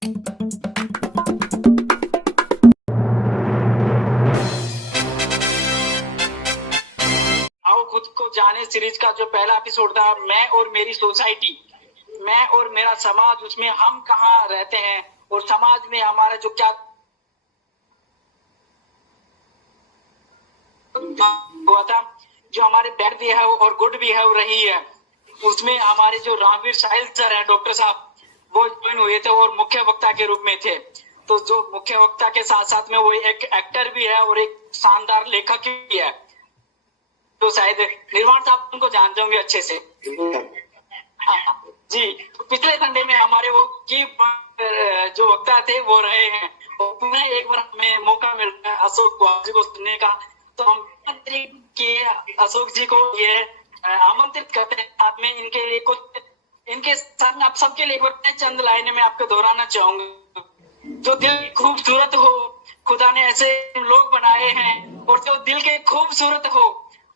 आओ खुद को जाने सीरीज का जो पहला एपिसोड था, मैं और मेरी सोसाइटी, मैं और मेरा समाज, उसमें हम कहाँ रहते हैं और समाज में हमारा जो क्या हुआ था, जो हमारे बैड भी है और गुड भी है रही है, उसमें हमारे जो रामवीर साहिल सर है, डॉक्टर साहब, वो ज्वाइन हुए थे और मुख्य वक्ता के रूप में थे। तो जो मुख्य वक्ता के साथ साथ में वो एक एक्टर भी है और एक शानदार लेखक भी है। तो शायद निर्वाण साहब उनको जानते होंगे अच्छे से। हाँ, जी। तो पिछले संडे में हमारे वो की जो वक्ता थे वो रहे हैं और पुनः एक बार हमें मौका मिल रहा है अशोक जी को सुनने का। तो हम अशोक जी को ये आमंत्रित करते हैं, साथ में इनके लिए कुछ, इनके साथ आप सबके लिए चंद लाइनें मैं आपको दोहराना चाहूंगा। जो दिल खूबसूरत हो, खुदा ने ऐसे लोग बनाए हैं, और जो दिल के खूबसूरत हो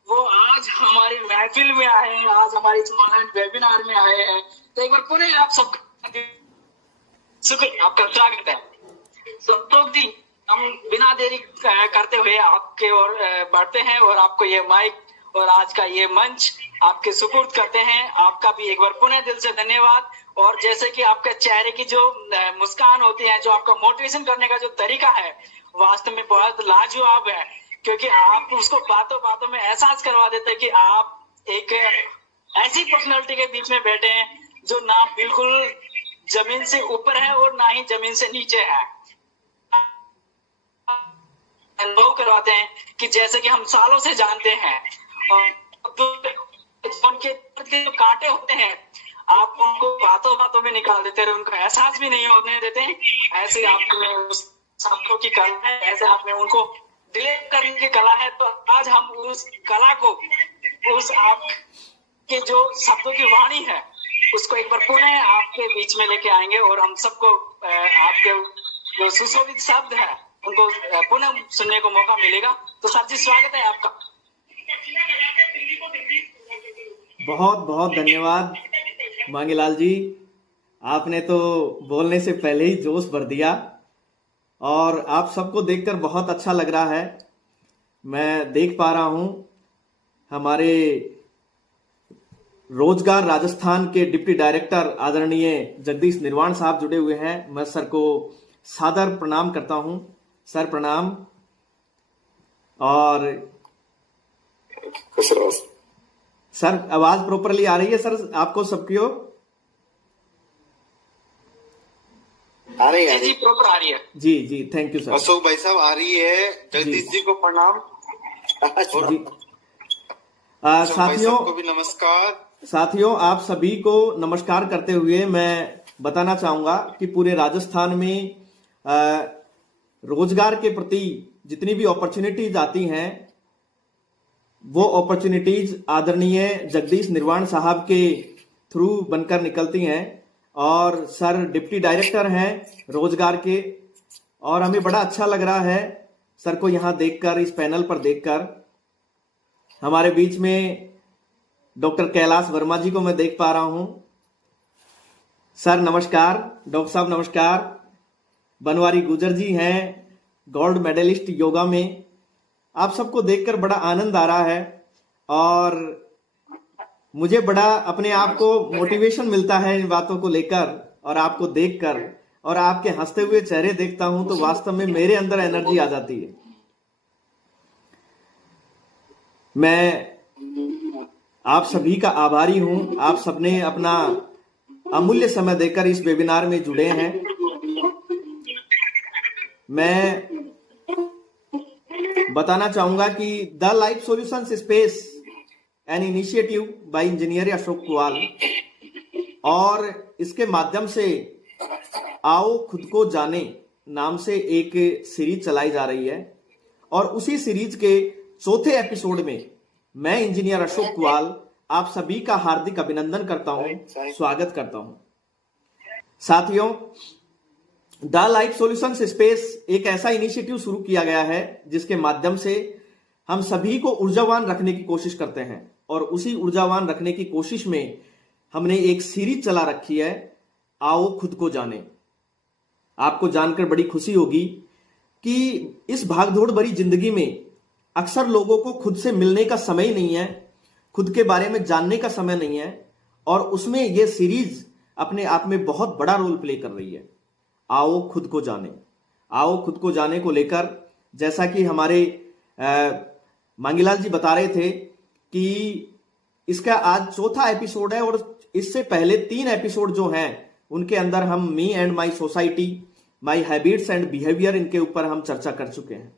वो आज हमारी महफिल में आए हैं, आज हमारे इस ऑनलाइन वेबिनार में आए हैं। तो एक बार पुनः आप सब शुक्रिया, आपका स्वागत है। संतोष जी, हम बिना देरी करते हुए आपके ओर बढ़ते हैं और आपको ये माइक और आज का ये मंच आपके सुपुर्द करते हैं। आपका भी एक बार पुनः दिल से धन्यवाद। और जैसे कि आपके चेहरे की जो मुस्कान होती है, जो आपका मोटिवेशन करने का जो तरीका है, वास्तव में बहुत लाजवाब है, क्योंकि आप उसको बातों बातों में एहसास करवा देते हैं कि आप एक ऐसी पर्सनालिटी के बीच में बैठे हैं जो ना बिल्कुल जमीन से ऊपर है और ना ही जमीन से नीचे है। अनुभव करवाते हैं कि जैसे कि हम सालों से जानते हैं, और उनके जो कांटे होते हैं आप उनको बातों बातों में निकाल देते हैं, उनको एहसास भी नहीं होने देते हैं। ऐसे आप में उस शब्दों की कला है, ऐसे आप में उनको डिलीट करने की कला है। तो आज हम उस कला को, उस आपके जो शब्दों की वाणी है, उसको एक बार पुनः आपके बीच में लेके आएंगे और हम सबको आपके जो सुशोभित शब्द है उनको पुनः सुनने को मौका मिलेगा। तो सर जी, स्वागत है आपका। बहुत बहुत धन्यवाद मांगेलाल जी, आपने तो बोलने से पहले ही जोश भर दिया और आप सबको देखकर बहुत अच्छा लग रहा है। मैं देख पा रहा हूं हमारे रोजगार राजस्थान के डिप्टी डायरेक्टर आदरणीय जगदीश निर्वाण साहब जुड़े हुए हैं। मैं सर को सादर प्रणाम करता हूं। सर प्रणाम। और सर, आवाज प्रॉपरली आ रही है सर आपको सबकी ओर? आ रही है जी, प्रॉपर आ रही है। जी जी, थैंक यू सर। अशोक भाई साहब आ रही है। जगदीश जी को प्रणाम। जी। साथियों को भी नमस्कार। साथियों, आप सभी को नमस्कार करते हुए मैं बताना चाहूंगा कि पूरे राजस्थान में रोजगार के प्रति जितनी भी अपॉर्चुनिटीज आती हैं, वो अपॉर्चुनिटीज आदरणीय जगदीश निर्वाण साहब के थ्रू बनकर निकलती हैं। और सर डिप्टी डायरेक्टर हैं रोजगार के, और हमें बड़ा अच्छा लग रहा है सर को यहाँ देखकर, इस पैनल पर देखकर। हमारे बीच में डॉक्टर कैलाश वर्मा जी को मैं देख पा रहा हूं। सर नमस्कार। डॉक्टर साहब नमस्कार। बनवारी गुजर जी हैं, गोल्ड मेडलिस्ट योगा में। आप सबको देखकर बड़ा आनंद आ रहा है और मुझे बड़ा अपने आप को मोटिवेशन मिलता है इन बातों को लेकर, और आपको देखकर और आपके हंसते हुए चेहरे देखता हूं तो वास्तव में मेरे अंदर एनर्जी आ जाती है। मैं आप सभी का आभारी हूं। आप सबने अपना अमूल्य समय देकर इस वेबिनार में जुड़े हैं। मैं बताना चाहूंगा कि the life solutions space an initiative by engineer Ashok Kuwal, और इसके माध्यम से आओ खुद को जाने नाम से एक सीरीज चलाई जा रही है। और उसी सीरीज के चौथे एपिसोड में मैं इंजीनियर अशोक कुवाल आप सभी का हार्दिक अभिनंदन करता हूं, स्वागत करता हूं। साथियों, द लाइफ सॉल्यूशंस स्पेस एक ऐसा इनिशिएटिव शुरू किया गया है जिसके माध्यम से हम सभी को ऊर्जावान रखने की कोशिश करते हैं, और उसी ऊर्जावान रखने की कोशिश में हमने एक सीरीज चला रखी है, आओ खुद को जाने। आपको जानकर बड़ी खुशी होगी कि इस भागदौड़ भरी जिंदगी में अक्सर लोगों को खुद से मिलने का समय ही नहीं है, खुद के बारे में जानने का समय नहीं है, और उसमें यह सीरीज अपने आप में बहुत बड़ा रोल प्ले कर रही है। आओ खुद को जाने, आओ खुद को जाने को लेकर, जैसा कि हमारे मांगीलाल जी बता रहे थे कि इसका आज चौथा एपिसोड है, और इससे पहले 3 एपिसोड जो हैं उनके अंदर हम me and my society, my habits and behaviour, इनके ऊपर हम चर्चा कर चुके हैं।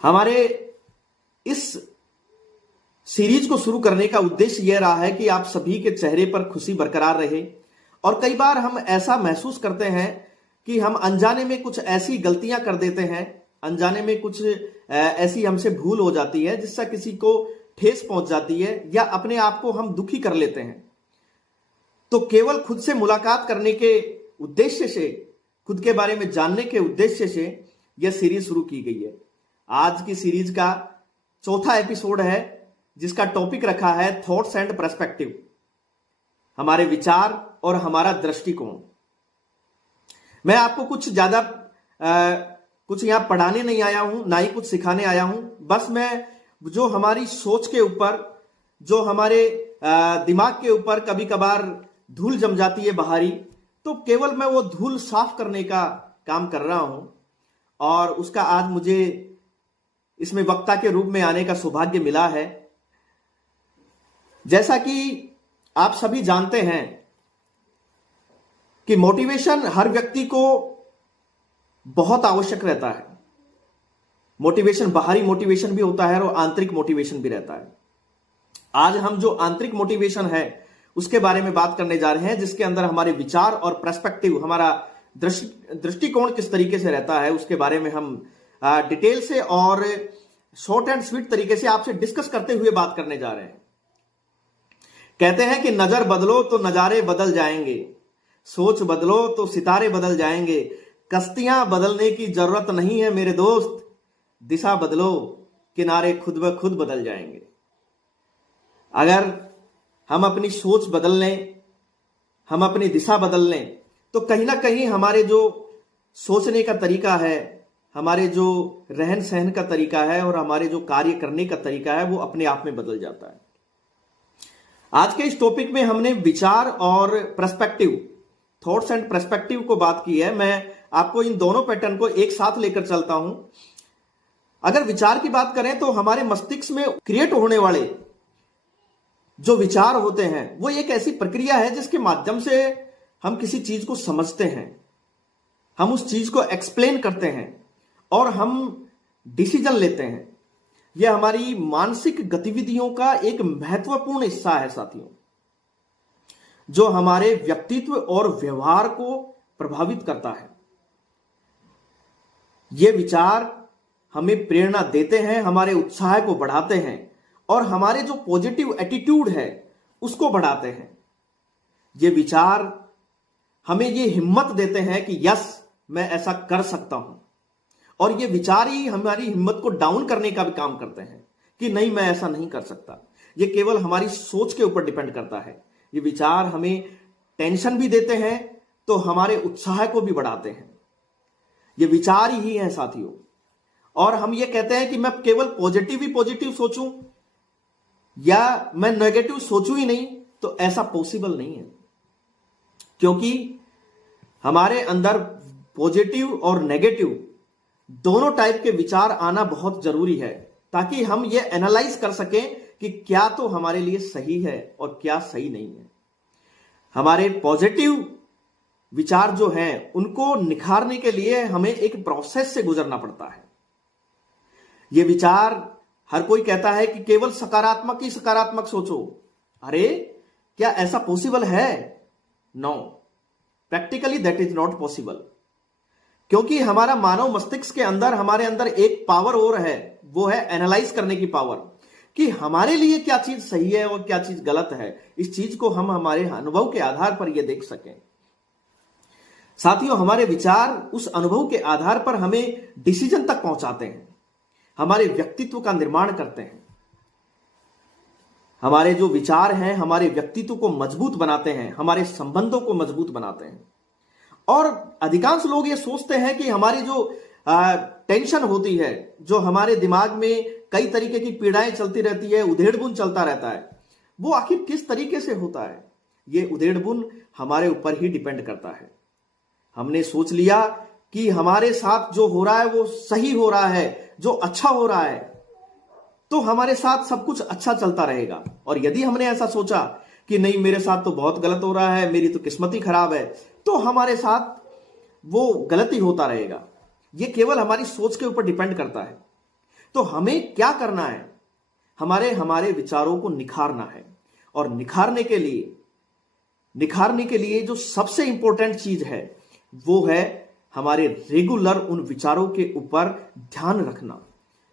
हमारे इस सीरीज को शुरू करने का उद्देश्य यह रहा है कि आप सभी के चेहरे पर खुशी बरकरार रहे। और कई बार हम ऐसा महसूस करते हैं कि हम अनजाने में कुछ ऐसी गलतियां कर देते हैं, अनजाने में कुछ ऐसी हमसे भूल हो जाती है जिससे किसी को ठेस पहुंच जाती है, या अपने आप को हम दुखी कर लेते हैं। तो केवल खुद से मुलाकात करने के उद्देश्य से, खुद के बारे में जानने के उद्देश्य से यह सीरीज शुरू की गई है। आज की सीरीज का चौथा एपिसोड है, जिसका टॉपिक रखा है थॉट्स एंड पर्सपेक्टिव, हमारे विचार और हमारा दृष्टिकोण। मैं आपको कुछ ज्यादा कुछ यहां पढ़ाने नहीं आया हूं, ना ही कुछ सिखाने आया हूं। बस मैं जो हमारी सोच के ऊपर, जो हमारे दिमाग के ऊपर कभी कभार धूल जम जाती है बाहरी, तो केवल मैं वो धूल साफ करने का काम कर रहा हूं। और उसका आज मुझे इसमें वक्ता के रूप में आने का सौभाग्य मिला है। जैसा कि आप सभी जानते हैं कि मोटिवेशन हर व्यक्ति को बहुत आवश्यक रहता है। मोटिवेशन, बाहरी मोटिवेशन भी होता है और आंतरिक मोटिवेशन भी रहता है। आज हम जो आंतरिक मोटिवेशन है उसके बारे में बात करने जा रहे हैं, जिसके अंदर हमारे विचार और पर्सपेक्टिव, हमारा दृष्टिकोण किस तरीके से रहता है, उसके बारे में हम डिटेल से और शॉर्ट एंड स्वीट तरीके से आपसे डिस्कस करते हुए बात करने जा रहे हैं। कहते हैं कि नजर बदलो तो नजारे बदल जाएंगे, सोच बदलो तो सितारे बदल जाएंगे, कश्तियां बदलने की जरूरत नहीं है मेरे दोस्त, दिशा बदलो किनारे खुद ब खुद बदल जाएंगे। अगर हम अपनी सोच बदल लें, हम अपनी दिशा बदल लें, तो कहीं ना कहीं हमारे जो सोचने का तरीका है, हमारे जो रहन सहन का तरीका है और हमारे जो कार्य करने का तरीका है, वो अपने आप में बदल जाता है। आज के इस टॉपिक में हमने विचार और पर्सपेक्टिव, थॉट्स एंड पर्सपेक्टिव को बात की है। मैं आपको इन दोनों पैटर्न को एक साथ लेकर चलता हूं। अगर विचार की बात करें तो हमारे मस्तिष्क में क्रिएट होने वाले जो विचार होते हैं वो एक ऐसी प्रक्रिया है जिसके माध्यम से हम किसी चीज को समझते हैं, हम उस चीज को एक्सप्लेन करते हैं और हम डिसीजन लेते हैं। यह हमारी मानसिक गतिविधियों का एक महत्वपूर्ण हिस्सा है साथियों, जो हमारे व्यक्तित्व और व्यवहार को प्रभावित करता है। ये विचार हमें प्रेरणा देते हैं, हमारे उत्साह को बढ़ाते हैं और हमारे जो पॉजिटिव एटीट्यूड है उसको बढ़ाते हैं। ये विचार हमें ये हिम्मत देते हैं कि यस, मैं ऐसा कर सकता हूं, और ये विचार ही हमारी हिम्मत को डाउन करने का भी काम करते हैं कि नहीं, मैं ऐसा नहीं कर सकता। ये केवल हमारी सोच के ऊपर डिपेंड करता है। ये विचार हमें टेंशन भी देते हैं तो हमारे उत्साह को भी बढ़ाते हैं। ये विचार ही है साथियों। और हम ये कहते हैं कि मैं केवल पॉजिटिव ही पॉजिटिव सोचूं या मैं नेगेटिव सोचूं ही नहीं, तो ऐसा पॉसिबल नहीं है, क्योंकि हमारे अंदर पॉजिटिव और नेगेटिव दोनों टाइप के विचार आना बहुत जरूरी है, ताकि हम ये एनालाइज कर सकें कि क्या तो हमारे लिए सही है और क्या सही नहीं है। हमारे पॉजिटिव विचार जो हैं उनको निखारने के लिए हमें एक प्रोसेस से गुजरना पड़ता है। ये विचार, हर कोई कहता है कि केवल सकारात्मक ही सकारात्मक सोचो। अरे, क्या ऐसा पॉसिबल है? No, practically that is not possible, क्योंकि हमारा मानव मस्तिष्क के अंदर, हमारे अंदर एक पावर और है, वो है एनालाइज करने की पावर, कि हमारे लिए क्या चीज सही है और क्या चीज गलत है। इस चीज को हम हमारे अनुभव के आधार पर यह देख सकें। साथियों, हमारे विचार उस अनुभव के आधार पर हमें डिसीजन तक पहुंचाते हैं, हमारे व्यक्तित्व का निर्माण करते हैं। हमारे जो विचार हैं हमारे व्यक्तित्व को मजबूत बनाते हैं, हमारे संबंधों को मजबूत बनाते हैं। और अधिकांश लोग ये सोचते हैं कि हमारी जो टेंशन होती है, जो हमारे दिमाग में कई तरीके की पीड़ाएं चलती रहती है, उधेड़-बुन चलता रहता है, वो आखिर किस तरीके से होता है? ये उधेड़-बुन हमारे ऊपर ही डिपेंड करता है। हमने सोच लिया कि हमारे साथ जो हो रहा है वो सही हो रहा है, जो अच्छा हो रहा है, तो हमारे साथ सब कुछ अच्छा चलता रहेगा। और यदि हमने ऐसा सोचा कि नहीं, मेरे साथ तो बहुत गलत हो रहा है, मेरी तो किस्मत ही खराब है, तो हमारे साथ वो गलती होता रहेगा। ये केवल हमारी सोच के ऊपर डिपेंड करता है। तो हमें क्या करना है? हमारे विचारों को निखारना है। और निखारने के लिए जो सबसे इंपॉर्टेंट चीज है वो है हमारे रेगुलर उन विचारों के ऊपर ध्यान रखना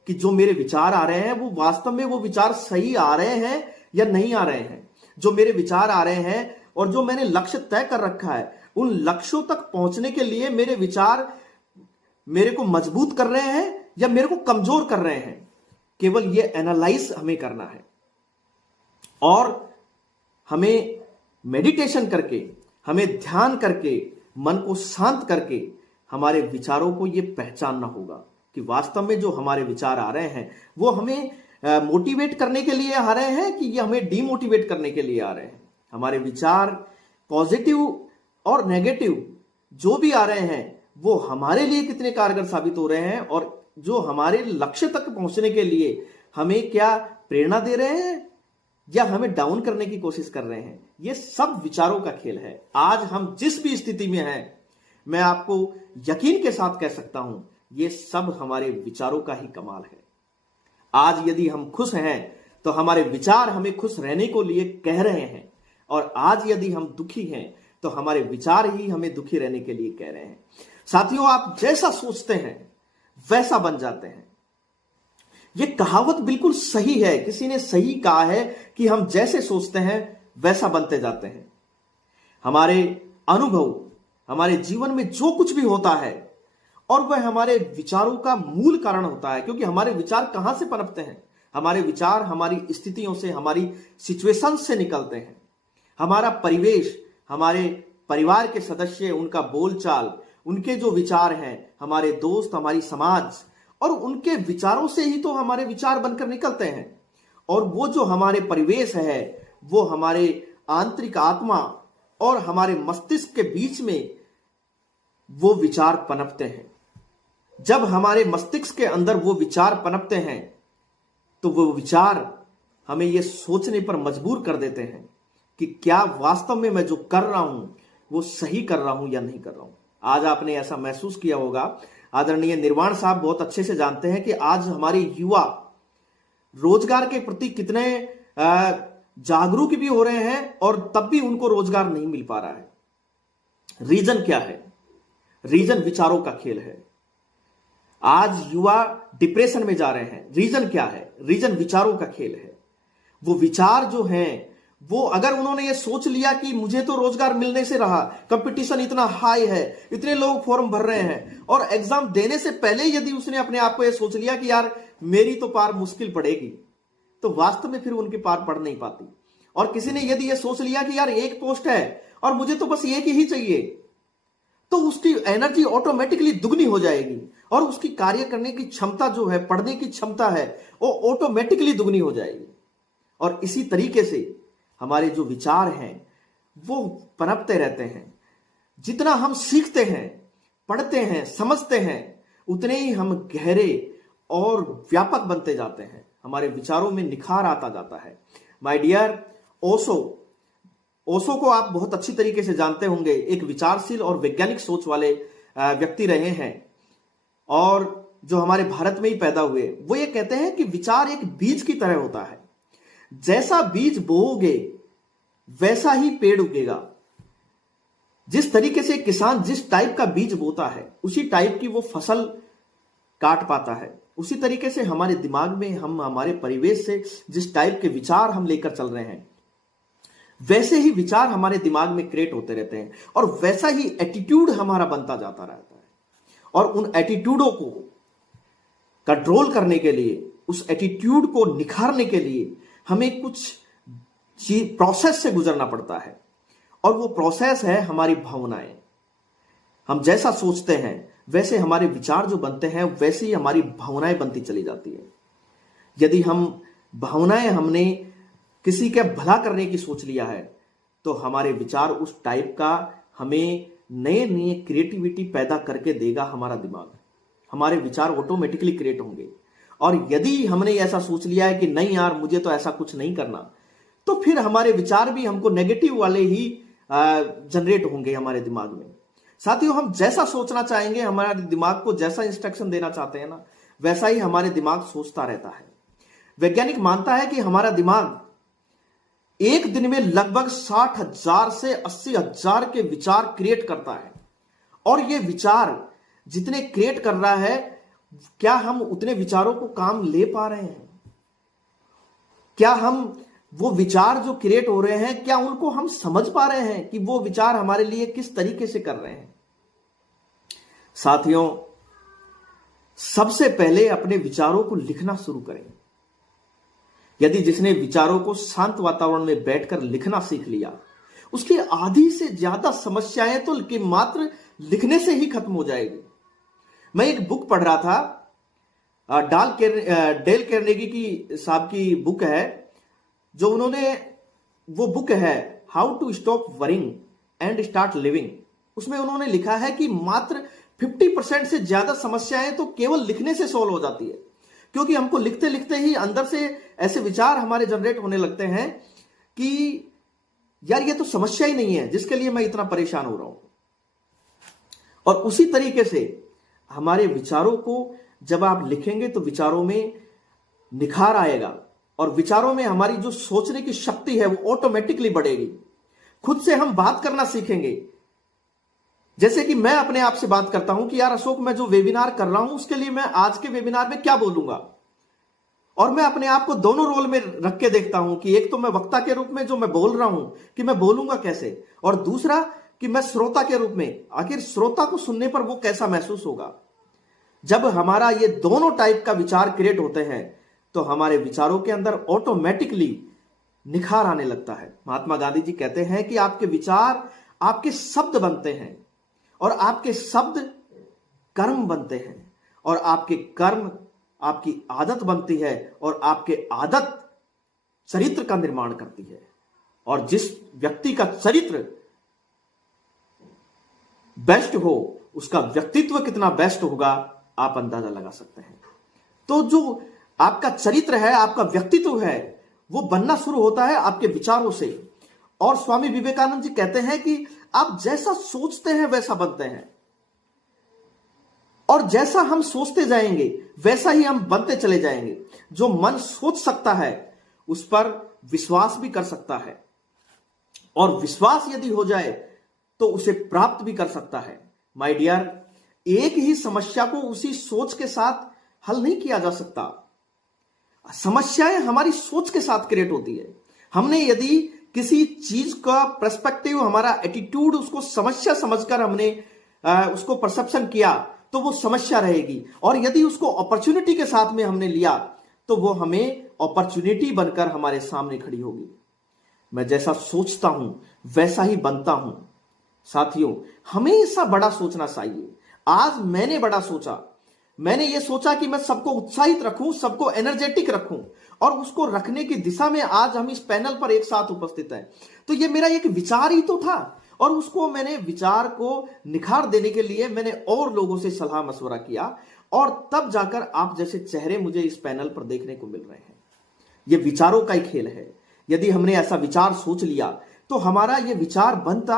कि जो मेरे विचार आ रहे हैं वो वास्तव में वो विचार सही आ रहे हैं या नहीं आ रहे हैं। जो मेरे विचार आ रहे हैं और जो मैंने लक्ष्य तय कर रखा है, उन लक्ष्यों तक पहुंचने के लिए मेरे विचार मेरे को मजबूत कर रहे हैं या मेरे को कमजोर कर रहे हैं। केवल ये एनालाइज हमें करना है। और हमें मेडिटेशन करके, हमें ध्यान करके, मन को शांत करके हमारे विचारों को ये पहचानना होगा कि वास्तव में जो हमारे विचार आ रहे हैं वो हमें मोटिवेट करने के लिए आ रहे हैं कि ये हमें डीमोटिवेट करने के लिए आ रहे हैं। हमारे विचार पॉजिटिव और नेगेटिव जो भी आ रहे हैं वो हमारे लिए कितने कारगर साबित हो रहे हैं और जो हमारे लक्ष्य तक पहुंचने के लिए हमें क्या प्रेरणा दे रहे हैं या हमें डाउन करने की कोशिश कर रहे हैं। ये सब विचारों का खेल है। आज हम जिस भी स्थिति में हैं, मैं आपको यकीन के साथ कह सकता हूं, ये सब हमारे विचारों का ही कमाल है। आज यदि हम खुश हैं तो हमारे विचार हमें खुश रहने को लिए कह रहे हैं, और आज यदि हम दुखी हैं तो हमारे विचार ही हमें दुखी रहने के लिए कह रहे हैं। साथियों, आप जैसा सोचते हैं वैसा बन जाते हैं। यह कहावत बिल्कुल सही है। किसी ने सही कहा है कि हम जैसे सोचते हैं वैसा बनते जाते हैं। हमारे अनुभव, हमारे जीवन में जो कुछ भी होता है, और वह हमारे विचारों का मूल कारण होता है। क्योंकि हमारे विचार कहां से पनपते हैं? हमारे विचार हमारी स्थितियों से, हमारी सिचुएशन से निकलते हैं। हमारा परिवेश, हमारे परिवार के सदस्य, उनका बोलचाल, उनके जो विचार हैं, हमारे दोस्त, हमारी समाज, और उनके विचारों से ही तो हमारे विचार बनकर निकलते हैं। और वो जो हमारे परिवेश है वो हमारे आंतरिक आत्मा और हमारे मस्तिष्क के बीच में वो विचार पनपते हैं। जब हमारे मस्तिष्क के अंदर वो विचार पनपते हैं तो वो विचार हमें ये सोचने पर मजबूर कर देते हैं कि क्या वास्तव में मैं जो कर रहा हूं वो सही कर रहा हूं या नहीं कर रहा हूं। आज आपने ऐसा महसूस किया होगा। आदरणीय निर्वाण साहब बहुत अच्छे से जानते हैं कि आज हमारे युवा रोजगार के प्रति कितने जागरूक भी हो रहे हैं और तब भी उनको रोजगार नहीं मिल पा रहा है। रीजन क्या है? रीजन विचारों का खेल है। आज युवा डिप्रेशन में जा रहे हैं। रीजन क्या है? रीजन विचारों का खेल है। वो विचार जो हैं, वो अगर उन्होंने ये सोच लिया कि मुझे तो रोजगार मिलने से रहा, कंपटीशन इतना हाई है, इतने लोग फॉर्म भर रहे हैं, और एग्जाम देने से पहले यदि उसने अपने आप को ये सोच लिया कि यार मेरी तो पार मुश्किल पड़ेगी, तो वास्तव में फिर उनकी पार पड़ नहीं पाती। और किसी ने यदि ये सोच लिया कि यार एक पोस्ट है और मुझे तो बस एक ही चाहिए, तो उसकी एनर्जी ऑटोमेटिकली दुगनी हो जाएगी और उसकी कार्य करने की क्षमता जो है, पढ़ने की क्षमता है, वो ऑटोमेटिकली दुगनी हो जाएगी। और इसी तरीके से हमारे जो विचार हैं वो पनपते रहते हैं। जितना हम सीखते हैं, पढ़ते हैं, समझते हैं, उतने ही हम गहरे और व्यापक बनते जाते हैं। हमारे विचारों में निखार आता जाता है। माय डियर, ओशो को आप बहुत अच्छी तरीके से जानते होंगे। एक विचारशील और वैज्ञानिक सोच वाले व्यक्ति रहे हैं और जो हमारे भारत में ही पैदा हुए। वो ये कहते हैं कि विचार एक बीज की तरह होता है। जैसा बीज बोओगे वैसा ही पेड़ उगेगा। जिस तरीके से किसान जिस टाइप का बीज बोता है उसी टाइप की वो फसल काट पाता है। उसी तरीके से हमारे दिमाग में हम हमारे परिवेश से जिस टाइप के विचार हम लेकर चल रहे हैं वैसे ही विचार हमारे दिमाग में क्रिएट होते रहते हैं और वैसा ही एटीट्यूड हमारा बनता जाता रहता है। और उन एटीट्यूडों को कंट्रोल करने के लिए, उस एटीट्यूड को निखारने के लिए हमें कुछ प्रोसेस से गुजरना पड़ता है। और वो प्रोसेस है हमारी भावनाएं। हम जैसा सोचते हैं वैसे हमारे विचार जो बनते हैं, वैसे ही हमारी भावनाएं बनती चली जाती है। यदि हम भावनाएं हमने किसी के भला करने की सोच लिया है तो हमारे विचार उस टाइप का हमें नए नए क्रिएटिविटी पैदा करके देगा हमारा दिमाग। हमारे विचार ऑटोमेटिकली क्रिएट होंगे। और यदि हमने ऐसा सोच लिया है कि नहीं यार मुझे तो ऐसा कुछ नहीं करना, तो फिर हमारे विचार भी हमको नेगेटिव वाले ही जनरेट होंगे हमारे दिमाग में। साथियों, हम जैसा सोचना चाहेंगे, हमारे दिमाग को जैसा इंस्ट्रक्शन देना चाहते हैं ना, वैसा ही हमारे दिमाग सोचता रहता है। वैज्ञानिक मानता है कि हमारा दिमाग एक दिन में लगभग 60,000 से 80,000 के विचार क्रिएट करता है। और ये विचार जितने क्रिएट कर रहा है, क्या हम उतने विचारों को काम ले पा रहे हैं? क्या हम वो विचार जो क्रिएट हो रहे हैं, क्या उनको हम समझ पा रहे हैं कि वो विचार हमारे लिए किस तरीके से कर रहे हैं? साथियों, सबसे पहले अपने विचारों को लिखना शुरू करें। यदि जिसने विचारों को शांत वातावरण में बैठकर लिखना सीख लिया, उसकी आधी से ज्यादा समस्याएं तो कि मात्र लिखने से ही खत्म हो जाएगी। मैं एक बुक पढ़ रहा था, डेल कार्नेगी की साहब की बुक है, जो उन्होंने, वो बुक है how to stop worrying and start living. उसमें उन्होंने लिखा है कि मात्र 50% से ज्यादा समस्याएं तो केवल लिखने से सॉल्व हो जाती है। क्योंकि हमको लिखते लिखते ही अंदर से ऐसे विचार हमारे जनरेट होने लगते हैं कि यार ये तो समस्या ही नहीं है जिसके लिए मैं इतना परेशान हो रहा हूं। और उसी तरीके से हमारे विचारों को जब आप लिखेंगे तो विचारों में निखार आएगा और विचारों में हमारी जो सोचने की शक्ति है वो ऑटोमेटिकली बढ़ेगी। खुद से हम बात करना सीखेंगे। जैसे कि मैं अपने आप से बात करता हूं कि यार अशोक, मैं जो वेबिनार कर रहा हूं उसके लिए मैं आज के वेबिनार में क्या बोलूंगा, और मैं अपने आप को दोनों रोल में रख के देखता हूं कि एक तो मैं वक्ता के रूप में जो मैं बोल रहा हूं कि मैं बोलूंगा कैसे, और दूसरा कि मैं श्रोता के रूप में, आखिर श्रोता को सुनने पर वो कैसा महसूस होगा। जब हमारा ये दोनों टाइप का विचार क्रिएट होते हैं तो हमारे विचारों के अंदर ऑटोमेटिकली निखार आने लगता है। महात्मा गांधी जी कहते हैं कि आपके विचार आपके शब्द बनते हैं और आपके शब्द कर्म बनते हैं और आपके कर्म आपकी आदत बनती है और आपके आदत चरित्र का निर्माण करती है। और जिस व्यक्ति का चरित्र बेस्ट हो उसका व्यक्तित्व कितना बेस्ट होगा आप अंदाजा लगा सकते हैं। तो जो आपका चरित्र है, आपका व्यक्तित्व है, वो बनना शुरू होता है आपके विचारों से। और स्वामी विवेकानंद जी कहते हैं कि आप जैसा सोचते हैं वैसा बनते हैं, और जैसा हम सोचते जाएंगे वैसा ही हम बनते चले जाएंगे। जो मन सोच सकता है उस पर विश्वास भी कर सकता है, और विश्वास यदि हो जाए तो उसे प्राप्त भी कर सकता है। माय डियर, एक ही समस्या को उसी सोच के साथ हल नहीं किया जा सकता। समस्याएं हमारी सोच के साथ क्रिएट होती है। हमने यदि किसी चीज का पर्सपेक्टिव, हमारा एटीट्यूड, उसको समस्या समझकर हमने उसको परसेप्शन किया तो वो समस्या रहेगी, और यदि उसको अपॉर्चुनिटी के साथ में हमने लिया तो वो हमें अपॉर्चुनिटी बनकर हमारे सामने खड़ी होगी। मैं जैसा सोचता हूं वैसा ही बनता हूं। साथियों, हमेशा बड़ा सोचना चाहिए। आज मैंने बड़ा सोचा, मैंने ये सोचा कि मैं सबको उत्साहित रखूं, सबको एनर्जेटिक रखूं, और उसको रखने की दिशा में आज हम इस पैनल पर एक साथ उपस्थित हैं। तो ये मेरा एक विचार ही तो था, और उसको मैंने विचार को निखार देने के लिए मैंने और लोगों से सलाह मशवरा किया, और तब जाकर आप जैसे चेहरे मुझे इस पैनल पर देखने को मिल रहे हैं। ये विचारों का ही खेल है। यदि हमने ऐसा विचार सोच लिया तो हमारा ये विचार बनता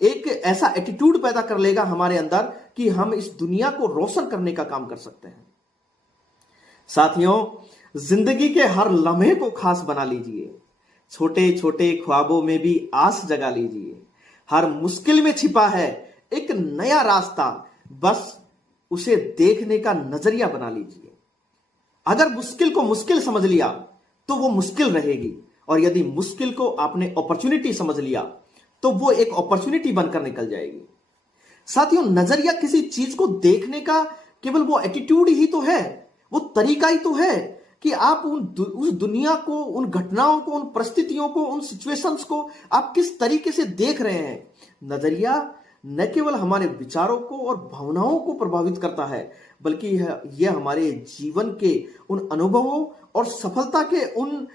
एक ऐसा एटीट्यूड पैदा कर लेगा हमारे अंदर कि हम इस दुनिया को रोशन करने का काम कर सकते हैं। साथियों, जिंदगी के हर लम्हे को खास बना लीजिए। छोटे छोटे ख्वाबों में भी आस जगा लीजिए। हर मुश्किल में छिपा है एक नया रास्ता, बस उसे देखने का नजरिया बना लीजिए। अगर मुश्किल को मुश्किल समझ लिया तो वो मुश्किल रहेगी, और यदि मुश्किल को आपने अपॉर्चुनिटी समझ लिया तो वो एक अपॉर्चुनिटी बनकर निकल जाएगी। साथियों, नजरिया किसी चीज को देखने का केवल वो एटीट्यूड ही तो है, वो तरीका ही तो है कि आप उस दुनिया को, उन घटनाओं को, उन परिस्थितियों को, उन सिचुएशंस को आप किस तरीके से देख रहे हैं। नजरिया न केवल हमारे विचारों को और भावनाओं को प्रभावित करता है, बल्कि यह हमारे जीवन के उन अनुभवों और सफलता के उन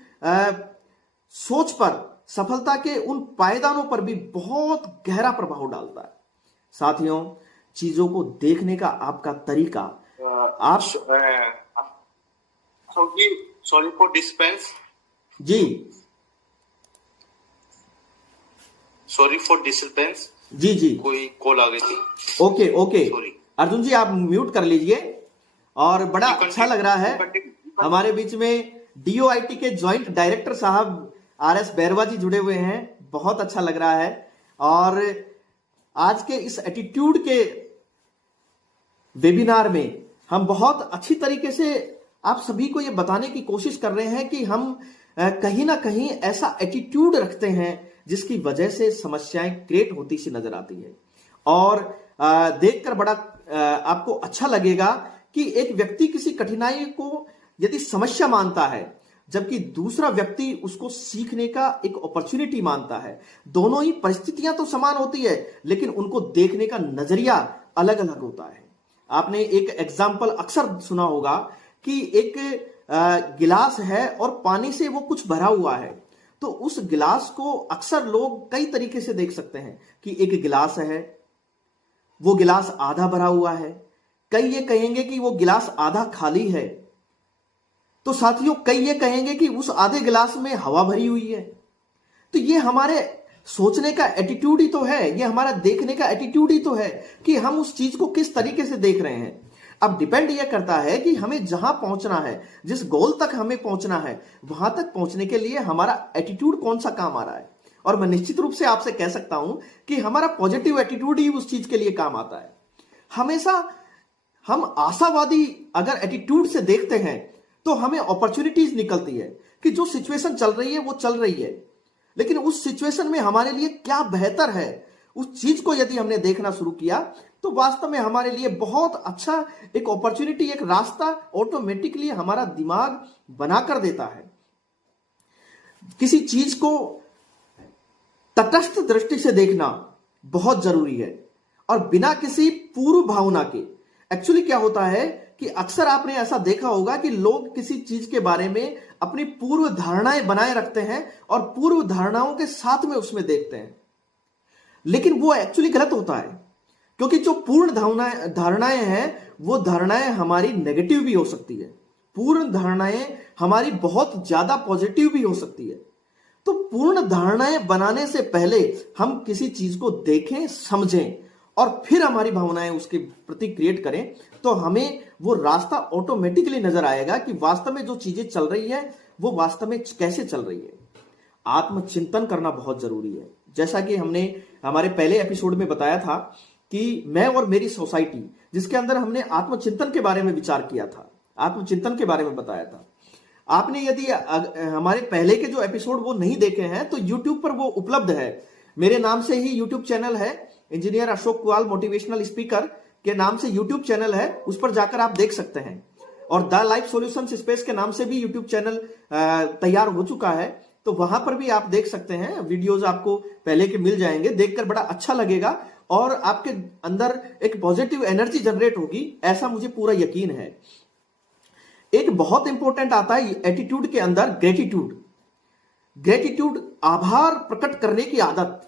सोच पर, सफलता के उन पायदानों पर भी बहुत गहरा प्रभाव डालता है। साथियों, चीजों को देखने का आपका तरीका, आप सॉरी फॉर डिस्पेंस, जी सॉरी फॉर डिस्टर्बेंस, जी जी, कोई कॉल आ गई थी। Okay okay, sorry. Arjun ji आप म्यूट कर लीजिए। और बड़ा अच्छा लग रहा है, हमारे बीच में DOIT के ज्वाइंट डायरेक्टर साहब RS बैरवा जी जुड़े हुए हैं, बहुत अच्छा लग रहा है। और आज के इस एटीट्यूड के वेबिनार में हम बहुत अच्छी तरीके से आप सभी को ये बताने की कोशिश कर रहे हैं कि हम कहीं ना कहीं ऐसा एटीट्यूड रखते हैं जिसकी वजह से समस्याएं क्रिएट होती सी नजर आती है। और देखकर बड़ा आपको अच्छा लगेगा कि एक व्यक्ति किसी कठिनाई को यदि समस्या मानता है, जबकि दूसरा व्यक्ति उसको सीखने का एक अपॉर्चुनिटी मानता है। दोनों ही परिस्थितियां तो समान होती है, लेकिन उनको देखने का नजरिया अलग अलग होता है। आपने एक एग्जाम्पल अक्सर सुना होगा कि एक गिलास है और पानी से वो कुछ भरा हुआ है, तो उस गिलास को अक्सर लोग कई तरीके से देख सकते हैं कि एक गिलास है, वो गिलास आधा भरा हुआ है, कई ये कहेंगे कि वो गिलास आधा खाली है, तो साथियों कई ये कहेंगे कि उस आधे गिलास में हवा भरी हुई है। तो ये हमारे सोचने का एटीट्यूड ही तो है, ये हमारा देखने का एटीट्यूड ही तो है कि हम उस चीज को किस तरीके से देख रहे हैं। अब डिपेंड यह करता है कि हमें जहां पहुंचना है, जिस गोल तक हमें पहुंचना है, वहां तक पहुंचने के लिए हमारा एटीट्यूड कौन सा काम आ रहा है। और मैं निश्चित रूप से आपसे कह सकता हूं कि हमारा पॉजिटिव एटीट्यूड ही उस चीज के लिए काम आता है। हमेशा हम आशावादी अगर एटीट्यूड से देखते हैं तो हमें अपॉर्चुनिटीज निकलती है कि जो सिचुएशन चल रही है वो चल रही है, लेकिन उस सिचुएशन में हमारे लिए क्या बेहतर है, उस चीज को यदि हमने देखना शुरू किया तो वास्तव में हमारे लिए बहुत अच्छा एक अपॉर्चुनिटी, एक रास्ता ऑटोमेटिकली हमारा दिमाग बनाकर देता है। किसी चीज को तटस्थ दृष्टि से देखना बहुत जरूरी है और बिना किसी पूर्व भावना के। एक्चुअली क्या होता है कि अक्सर आपने ऐसा देखा होगा कि लोग किसी चीज के बारे में अपनी पूर्व धारणाएं बनाए रखते हैं और पूर्व धारणाओं के साथ में उसमें देखते हैं, लेकिन वो एक्चुअली गलत होता है, क्योंकि जो पूर्ण धारणाएं हैं वो धारणाएं हमारी नेगेटिव भी हो सकती है, पूर्ण धारणाएं हमारी बहुत ज्यादा पॉजिटिव भी हो सकती है। तो पूर्ण धारणाएं बनाने से पहले हम किसी चीज को देखें, समझें और फिर हमारी भावनाएं उसके प्रति क्रिएट करें, तो हमें वो रास्ता ऑटोमेटिकली नजर आएगा कि वास्तव में जो चीजें चल रही है वो वास्तव में कैसे चल रही है। आत्मचिंतन करना बहुत जरूरी है। जैसा कि हमने हमारे पहले एपिसोड में बताया था कि मैं और मेरी सोसाइटी, जिसके अंदर हमने आत्मचिंतन के बारे में विचार किया था, आत्मचिंतन के बारे में बताया था। आपने यदि हमारे पहले के जो एपिसोड वो नहीं देखे हैं तो YouTube पर वो उपलब्ध है। मेरे नाम से ही YouTube चैनल है, इंजीनियर अशोक कुआल मोटिवेशनल स्पीकर के नाम से YouTube चैनल है, उस पर जाकर आप देख सकते हैं। और द लाइफ सॉल्यूशंस स्पेस के नाम से भी YouTube चैनल तैयार हो चुका है, तो वहां पर भी आप देख सकते हैं। वीडियोस आपको पहले के मिल जाएंगे, देखकर बड़ा अच्छा लगेगा और आपके अंदर एक पॉजिटिव एनर्जी जनरेट होगी, ऐसा मुझे पूरा यकीन है। एक बहुत इंपॉर्टेंट आता है एटीट्यूड के अंदर ग्रेटिट्यूड। ग्रेटिट्यूड, आभार प्रकट करने की आदत।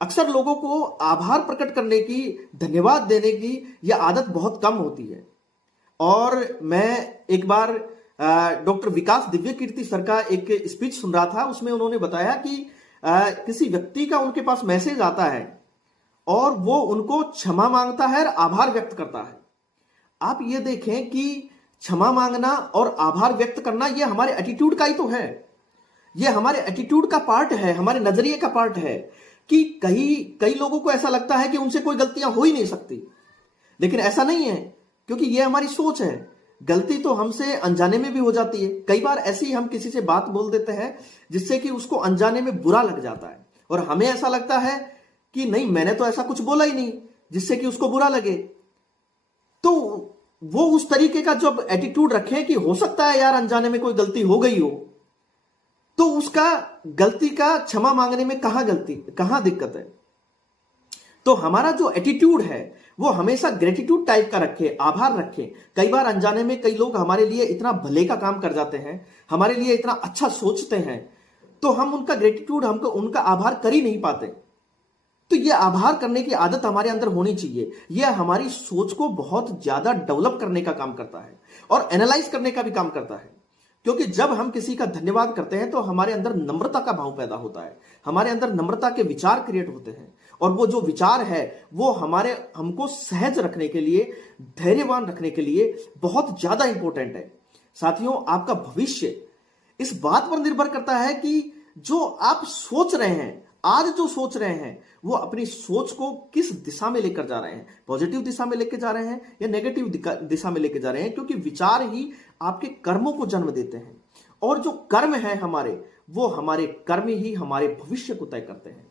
अक्सर लोगों को आभार प्रकट करने की, धन्यवाद देने की यह आदत बहुत कम होती है। और मैं एक बार डॉक्टर विकास दिव्य कीर्ति सर का एक स्पीच सुन रहा था, उसमें उन्होंने बताया कि किसी व्यक्ति का उनके पास मैसेज आता है और वो उनको क्षमा मांगता है और आभार व्यक्त करता है। आप ये देखें कि क्षमा मांगना और आभार व्यक्त करना ये हमारे एटीट्यूड का ही तो है, ये हमारे एटीट्यूड का पार्ट है, हमारे नजरिए का पार्ट है कि कई लोगों को ऐसा लगता है कि उनसे कोई गलतियां हो ही नहीं सकती, लेकिन ऐसा नहीं है, क्योंकि ये हमारी सोच है। गलती तो हमसे अनजाने में भी हो जाती है। कई बार ऐसी हम किसी से बात बोल देते हैं जिससे कि उसको अनजाने में बुरा लग जाता है और हमें ऐसा लगता है कि नहीं, मैंने तो ऐसा कुछ बोला ही नहीं जिससे कि उसको बुरा लगे। तो वो उस तरीके का जब एटीट्यूड रखे कि हो सकता है यार अनजाने में कोई गलती हो गई हो, तो उसका गलती का क्षमा मांगने में कहां दिक्कत है। तो हमारा जो एटीट्यूड है वो हमेशा ग्रेटिट्यूड टाइप का रखे, आभार रखें। कई बार अनजाने में कई लोग हमारे लिए इतना भले का काम कर जाते हैं, हमारे लिए इतना अच्छा सोचते हैं, तो हम उनका ग्रेटिट्यूड, हमको उनका आभार कर ही नहीं पाते। तो ये आभार करने की आदत हमारे अंदर होनी चाहिए। यह हमारी सोच को बहुत ज्यादा डेवलप करने का काम करता है और एनालाइज करने का भी काम करता है। क्योंकि जब हम किसी का धन्यवाद करते हैं तो हमारे अंदर नम्रता का भाव पैदा होता है, हमारे अंदर नम्रता के विचार क्रिएट होते हैं, और वो जो विचार है वो हमको सहज रखने के लिए, धैर्यवान रखने के लिए बहुत ज्यादा इंपॉर्टेंट है। साथियों, आपका भविष्य इस बात पर निर्भर करता है कि जो आप सोच रहे हैं, आज जो सोच रहे हैं, वो अपनी सोच को किस दिशा में लेकर जा रहे हैं। पॉजिटिव दिशा में लेकर जा रहे हैं या नेगेटिव दिशा में लेकर जा रहे हैं, क्योंकि विचार ही आपके कर्मों को जन्म देते हैं, और जो कर्म है हमारे, वो हमारे कर्म ही हमारे भविष्य को तय करते हैं।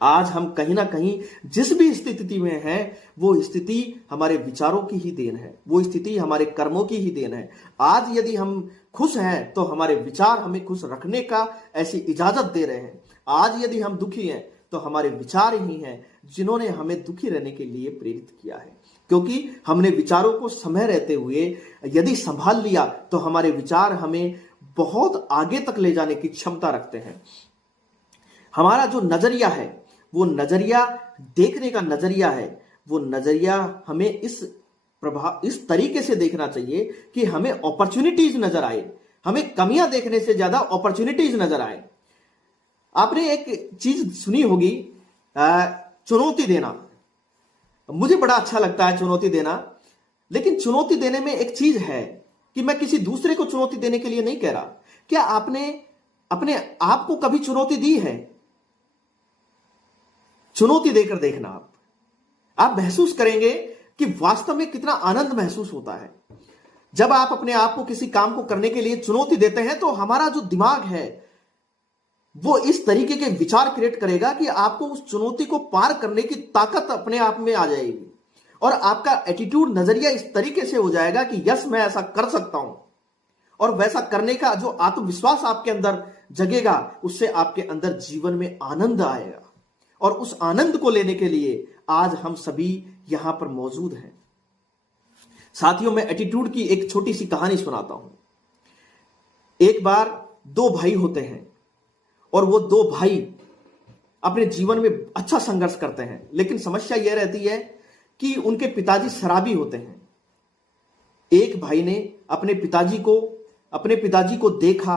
आज हम कहीं ना कहीं जिस भी स्थिति में हैं, वो स्थिति हमारे विचारों की ही देन है, वो स्थिति हमारे कर्मों की ही देन है। आज यदि हम खुश हैं तो हमारे विचार हमें खुश रखने का ऐसी इजाजत दे रहे हैं। आज यदि हम दुखी हैं तो हमारे विचार ही हैं जिन्होंने हमें दुखी रहने के लिए प्रेरित किया है, क्योंकि हमने विचारों को समय रहते हुए यदि संभाल लिया तो हमारे विचार हमें बहुत आगे तक ले जाने की क्षमता रखते हैं। हमारा जो नजरिया है, वो नजरिया, देखने का नजरिया है, वो नजरिया हमें इस तरीके से देखना चाहिए कि हमें अपॉर्चुनिटीज नजर आए, हमें कमियां देखने से ज्यादा अपॉर्चुनिटीज नजर आए। आपने एक चीज सुनी होगी, चुनौती देना। मुझे बड़ा अच्छा लगता है चुनौती देना, लेकिन चुनौती देने में एक चीज है कि मैं किसी दूसरे को चुनौती देने के लिए नहीं कह रहा। क्या आपने अपने आप को कभी चुनौती दी है? चुनौती देकर देखना, आप महसूस करेंगे कि वास्तव में कितना आनंद महसूस होता है। जब आप अपने आप को किसी काम को करने के लिए चुनौती देते हैं तो हमारा जो दिमाग है वो इस तरीके के विचार क्रिएट करेगा कि आपको उस चुनौती को पार करने की ताकत अपने आप में आ जाएगी, और आपका एटीट्यूड, नजरिया इस तरीके से हो जाएगा कि यस, मैं ऐसा कर सकता हूं। और वैसा करने का जो आत्मविश्वास आपके अंदर जगेगा, उससे आपके अंदर जीवन में आनंद आएगा, और उस आनंद को लेने के लिए आज हम सभी यहां पर मौजूद हैं। साथियों, मैं एटीट्यूड की एक छोटी सी कहानी सुनाता हूं। एक बार दो भाई होते हैं, और वो दो भाई अपने जीवन में अच्छा संघर्ष करते हैं, लेकिन समस्या यह रहती है कि उनके पिताजी शराबी होते हैं। एक भाई ने अपने पिताजी को देखा,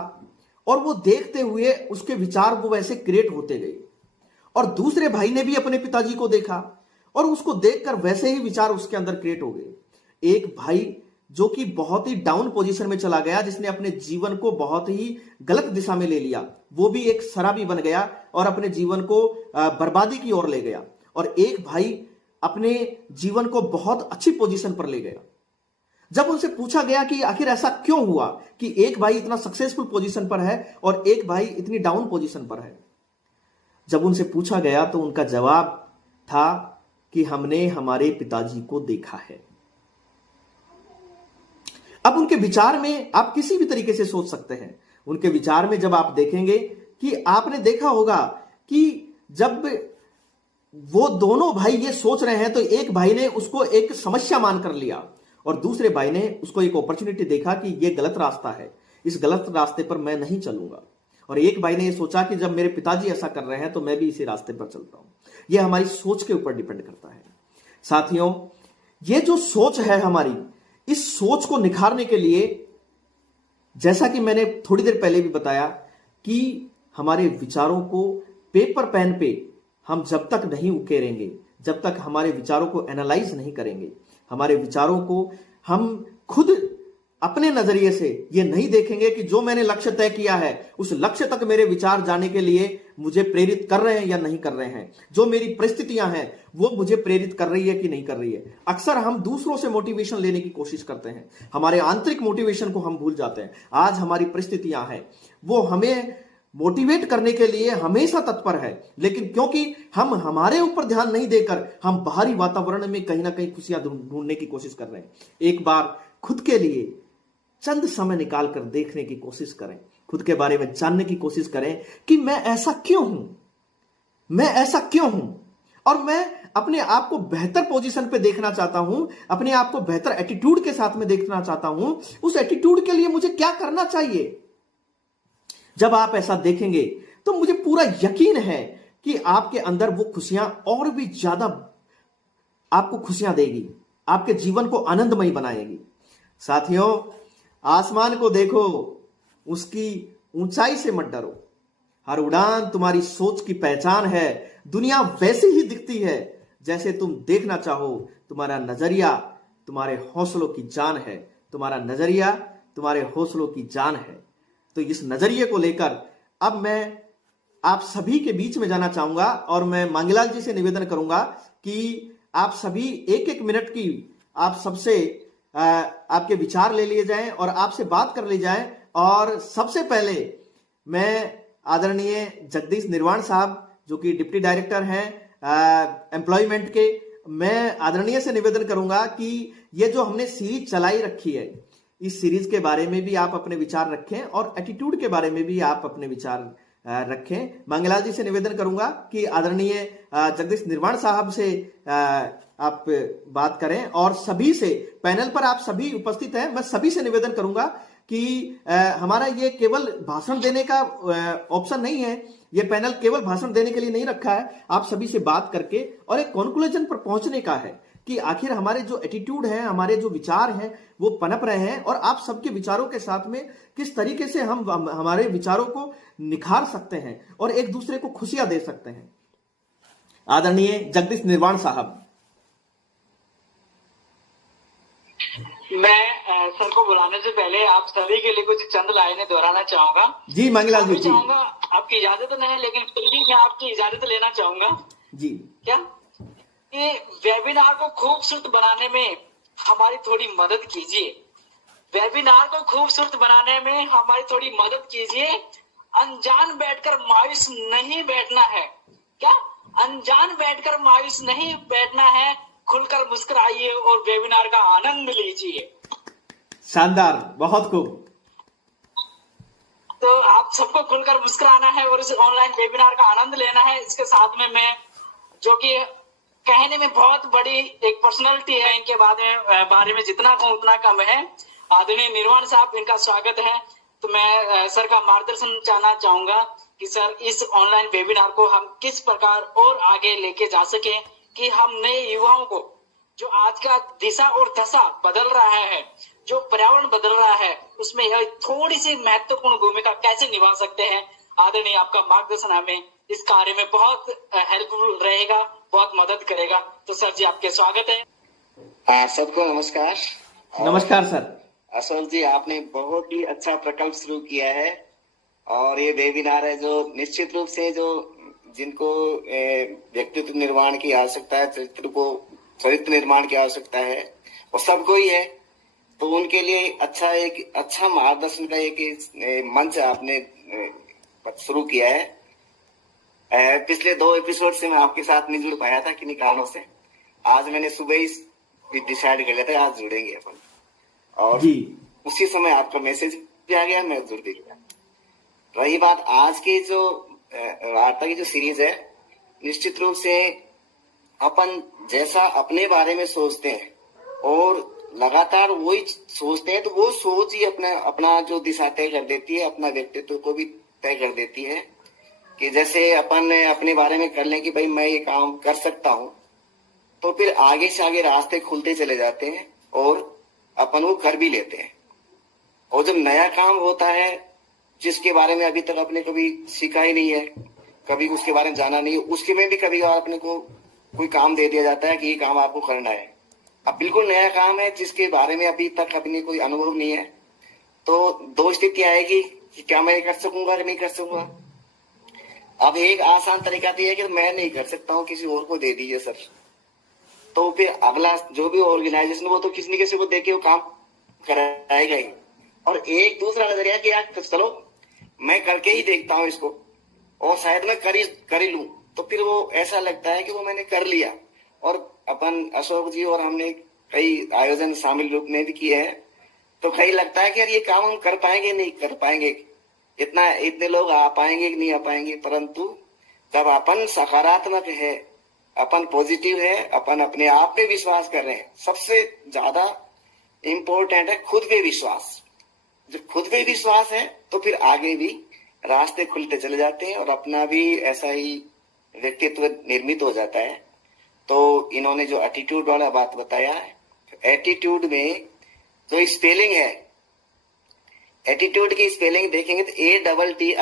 और वो देखते हुए उसके विचार वो वैसे क्रिएट होते गए, और दूसरे भाई ने भी अपने पिताजी को देखा और उसको देखकर वैसे ही विचार उसके अंदर क्रिएट हो गए। एक भाई जो कि बहुत ही डाउन पोजीशन में चला गया, जिसने अपने जीवन को बहुत ही गलत दिशा में ले लिया, वो भी एक शराबी बन गया और अपने जीवन को बर्बादी की ओर ले गया। और एक भाई अपने जीवन को बहुत अच्छी पोजीशन पर ले गया। जब उनसे पूछा गया कि आखिर ऐसा क्यों हुआ कि एक भाई इतना सक्सेसफुल पोजीशन पर है और एक भाई इतनी डाउन पोजीशन पर है, जब उनसे पूछा गया तो उनका जवाब था कि हमने हमारे पिताजी को देखा है। अब उनके विचार में आप किसी भी तरीके से सोच सकते हैं। उनके विचार में जब आप देखेंगे कि आपने देखा होगा कि जब वो दोनों भाई ये सोच रहे हैं तो एक भाई ने उसको एक समस्या मानकर लिया और दूसरे भाई ने उसको एक अपॉर्चुनिटी देखा कि ये गलत रास्ता है, इस गलत रास्ते पर मैं नहीं चलूंगा। और एक भाई ने ये सोचा कि जब मेरे पिताजी ऐसा कर रहे हैं तो मैं भी इसी रास्ते पर चलता हूं। यह हमारी सोच के ऊपर डिपेंड करता है। साथियों, ये जो सोच है हमारी, इस सोच को निखारने के लिए, जैसा कि मैंने थोड़ी देर पहले भी बताया, कि हमारे विचारों को पेपर पेन पे हम जब तक नहीं उकेरेंगे, जब तक हमारे विचारों को एनालाइज नहीं करेंगे, हमारे विचारों को हम खुद अपने नजरिए से ये नहीं देखेंगे कि जो मैंने लक्ष्य तय किया है उस लक्ष्य तक मेरे विचार जाने के लिए मुझे प्रेरित कर रहे हैं या नहीं कर रहे हैं, जो मेरी परिस्थितियां हैं वो मुझे प्रेरित कर रही है कि नहीं कर रही है। अक्सर हम दूसरों से मोटिवेशन लेने की कोशिश करते हैं, हमारे आंतरिक मोटिवेशन को हम भूल जाते हैं। आज हमारी परिस्थितियां हैं वो हमें मोटिवेट करने के लिए हमेशा तत्पर है, लेकिन क्योंकि हम हमारे ऊपर ध्यान नहीं देकर हम बाहरी वातावरण में कहीं ना कहीं खुशियां ढूंढने की कोशिश कर रहे हैं। एक बार खुद के लिए चंद समय निकालकर देखने की कोशिश करें, खुद के बारे में जानने की कोशिश करें कि मैं ऐसा क्यों हूं, मैं ऐसा क्यों हूं, और मैं अपने आप को बेहतर पोजीशन पे देखना चाहता हूं, अपने आप को बेहतर एटीट्यूड के साथ में देखना चाहता हूं, उस एटीट्यूड के लिए मुझे क्या करना चाहिए? जब आप ऐसा देखेंगे तो मुझे पूरा यकीन है कि आपके अंदर वो खुशियां और भी ज्यादा आपको खुशियां देगी, आपके जीवन को आनंदमय बनाएगी। साथियों, आसमान को देखो, उसकी ऊंचाई से मत डरो। हर उड़ान तुम्हारी सोच की पहचान है। दुनिया वैसी ही दिखती है जैसे तुम देखना चाहो। तुम्हारा नजरिया तुम्हारे हौसलों की जान है। तुम्हारा नजरिया तुम्हारे हौसलों की जान है। तो इस नजरिए को लेकर अब मैं आप सभी के बीच में जाना चाहूंगा और मैं मांगीलाल जी से निवेदन करूंगा कि आप सभी एक एक मिनट की आप सबसे आपके विचार ले लिए जाएं और आपसे बात कर ली जाए। और सबसे पहले मैं आदरणीय जगदीश निर्वाण साहब जो कि डिप्टी डायरेक्टर हैं एम्प्लॉयमेंट के, मैं आदरणीय से निवेदन करूंगा कि ये जो हमने सीरीज चलाई रखी है, इस सीरीज के बारे में भी आप अपने विचार रखें और एटीट्यूड के बारे में भी आप अपने विचार रखें। मांगीलाल जी से निवेदन करूंगा कि आदरणीय जगदीश निर्वाण साहब से आप बात करें और सभी से, पैनल पर आप सभी उपस्थित हैं, मैं सभी से निवेदन करूंगा कि हमारा ये केवल भाषण देने का ऑप्शन नहीं है, ये पैनल केवल भाषण देने के लिए नहीं रखा है, आप सभी से बात करके और एक कंक्लूजन पर पहुंचने का है कि आखिर हमारे जो एटीट्यूड है, हमारे जो विचार हैं वो पनप रहे हैं और आप सबके विचारों के साथ में किस तरीके से हम हमारे विचारों को निखार सकते हैं और एक दूसरे को खुशियां दे सकते हैं। आदरणीय जगदीश निर्वाण साहब। मैं सर को बुलाने से पहले आप सभी के लिए कुछ चंद लाइनें दोहराना चाहूंगा। जी मांगीलाल जी। चाहूंगा, आपकी इजाजत नहीं है लेकिन फिर भी मैं आपकी इजाजत लेना चाहूंगा। जी। क्या ये वेबिनार को खूबसूरत बनाने में हमारी थोड़ी मदद कीजिए। वेबिनार को खूबसूरत बनाने में हमारी थोड़ी मदद कीजिए। अनजान बैठकर मायूस नहीं बैठना है। क्या अनजान बैठकर मायूस नहीं बैठना है, खुलकर मुस्कुराइए और वेबिनार का आनंद लीजिए। शानदार, बहुत खूब। तो आप सबको खुलकर मुस्कुराना है और इस ऑनलाइन वेबिनार का आनंद लेना है। इसके साथ में मैं, जो कि कहने में बहुत बड़ी एक पर्सनैलिटी है, इनके बारे में जितना कहूं उतना कम है। आदरणीय निर्वाण साहब, इनका स्वागत है। तो मैं सर का मार्गदर्शन चाहना चाहूंगा कि सर इस ऑनलाइन वेबिनार को हम किस प्रकार और आगे लेके जा सके कि हम नए युवाओं को, जो आज का दिशा और दशा बदल रहा है, जो पर्यावरण बदल रहा है, उसमें यह थोड़ी सी महत्वपूर्ण भूमिका कैसे निभा सकते हैं। आदरणीय आपका मार्गदर्शन हमें इस कार्य में बहुत हेल्पफुल रहेगा, बहुत मदद करेगा। तो सर जी, आपके स्वागत है। सबको नमस्कार। नमस्कार सर। अशोक जी, आपने बहुत ही अच्छा प्रकल्प शुरू किया है और ये वेबिनार है जो निश्चित रूप से जो जिनको व्यक्तित्व निर्माण की आवश्यकता है, चरित्र निर्माण की आवश्यकता है, वो सबको ही है। तो उनके लिए एक अच्छा मार्गदर्शन का एक मंच आपने शुरू किया है। पिछले 2 एपिसोड से मैं आपके साथ नहीं जुड़ पाया था किन्हीं कारणों से। आज मैंने सुबह ही डिसाइड कर लिया था आज जुड़ेंगे अपन, और जी। उसी समय आपका मैसेज भी आ गया, मैं जुड़ भी गया। रही बात आज की जो वार्ता की जो सीरीज है, निश्चित रूप से अपन जैसा अपने बारे में सोचते हैं और लगातार वही सोचते हैं, तो वो सोच ही अपना जो दिशा तय कर देती है, अपना व्यक्तित्व को भी तय कर देती है। कि जैसे अपन अपने बारे में कर लें कि भाई मैं ये काम कर सकता हूँ, तो फिर आगे से आगे रास्ते खुलते चले जाते हैं और अपन वो कर भी लेते हैं। और जब नया काम होता है जिसके बारे में अभी तक आपने कभी सीखा ही नहीं है, कभी उसके बारे में जाना नहीं है, उसके में भी कभी अपने को कोई काम दे दिया जाता है कि ये काम आपको करना है। अब बिल्कुल नया काम है जिसके बारे में अभी तक अपने कोई अनुभव नहीं है, तो 2 स्थिति आएगी कि क्या मैं कर सकूंगा कि नहीं कर सकूंगा। अब एक आसान तरीका तो है कि मैं नहीं कर सकता हूँ, किसी और को दे दीजिए सर। तो फिर अगला जो भी ऑर्गेनाइजेशन वो तो किसी न किसी को देके वो काम कराएगा ही। और एक दूसरा नजरिया कि यार चलो मैं करके ही देखता हूँ इसको और शायद मैं कर ही लूं, तो फिर वो ऐसा लगता है कि वो मैंने कर लिया। और अपन अशोक जी और हमने कई आयोजन शामिल रूप में भी किए हैं, तो कई लगता है कि यार ये काम हम कर पाएंगे नहीं कर पाएंगे, इतने लोग आ पाएंगे कि नहीं आ पाएंगे। परंतु जब अपन सकारात्मक है अपन पॉजिटिव है, अपन अपने आप पे विश्वास कर रहे हैं। सबसे ज्यादा इंपॉर्टेंट है खुद पे विश्वास। जब खुद पे विश्वास है तो फिर आगे भी रास्ते खुलते चले जाते हैं और अपना भी ऐसा ही व्यक्तित्व निर्मित हो जाता है। तो इन्होंने जो एटीट्यूड वाला बात बताया है, एटीट्यूड में जो स्पेलिंग है, एटीट्यूड की स्पेलिंग देखेंगे तो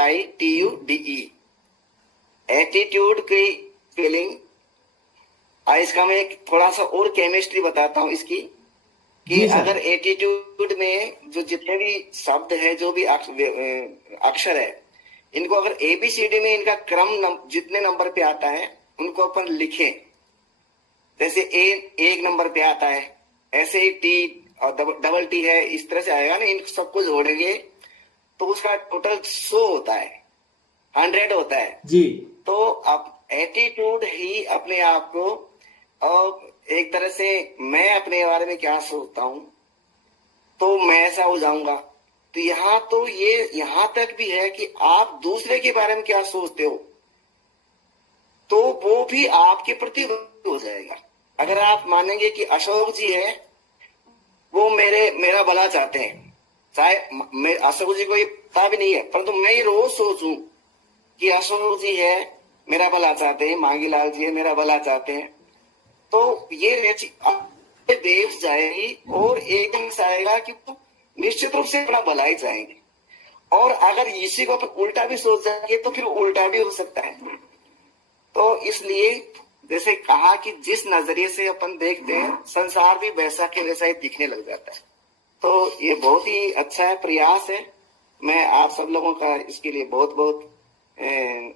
ATTITUDE, एटीट्यूड की स्पेलिंग। इसका मैं एक थोड़ा सा और केमिस्ट्री बताता हूं इसकी, कि जी सर। अगर एटीट्यूड में जो जितने भी शब्द है, जो भी अक्षर है, इनको अगर ABCD में इनका क्रम जितने नंबर पे आता है उनको अपन लिखें, जैसे A एक नंबर पे आता है, ऐसे ही T और डबल T है, इस तरह से आएगा ना। इन सबको जोड़ेंगे तो उसका टोटल 100 होता है, 100 होता है जी। तो अब एटीट्यूड ही अपने आप को, और एक तरह से मैं अपने बारे में क्या सोचता हूं तो मैं ऐसा हो जाऊंगा। तो ये यहां तक भी है कि आप दूसरे के बारे में क्या सोचते हो तो वो भी आपके प्रति हो जाएगा। अगर आप मानेंगे कि अशोक जी है, वो मेरा भला चाहते हैं, चाहे अशोक जी को ये पता भी नहीं है, परंतु मैं ये रोज सोचूं कि अशोक जी है मेरा भला चाहते हैं, मांगीलाल जी है मेरा भला चाहते हैं, तो ये देव जाएगी और एक दिन से आएगा कि वो निश्चित रूप से अपना भला ही चाहेंगे। और अगर इसी को अपन उल्टा भी सोच जाएंगे तो फिर उल्टा भी हो सकता है। तो इसलिए जैसे कहा कि जिस नजरिए से अपन देखते हैं, संसार भी वैसा के वैसा ही दिखने लग जाता है। तो ये बहुत ही अच्छा है, प्रयास है। मैं आप सब लोगों का इसके लिए बहुत बहुत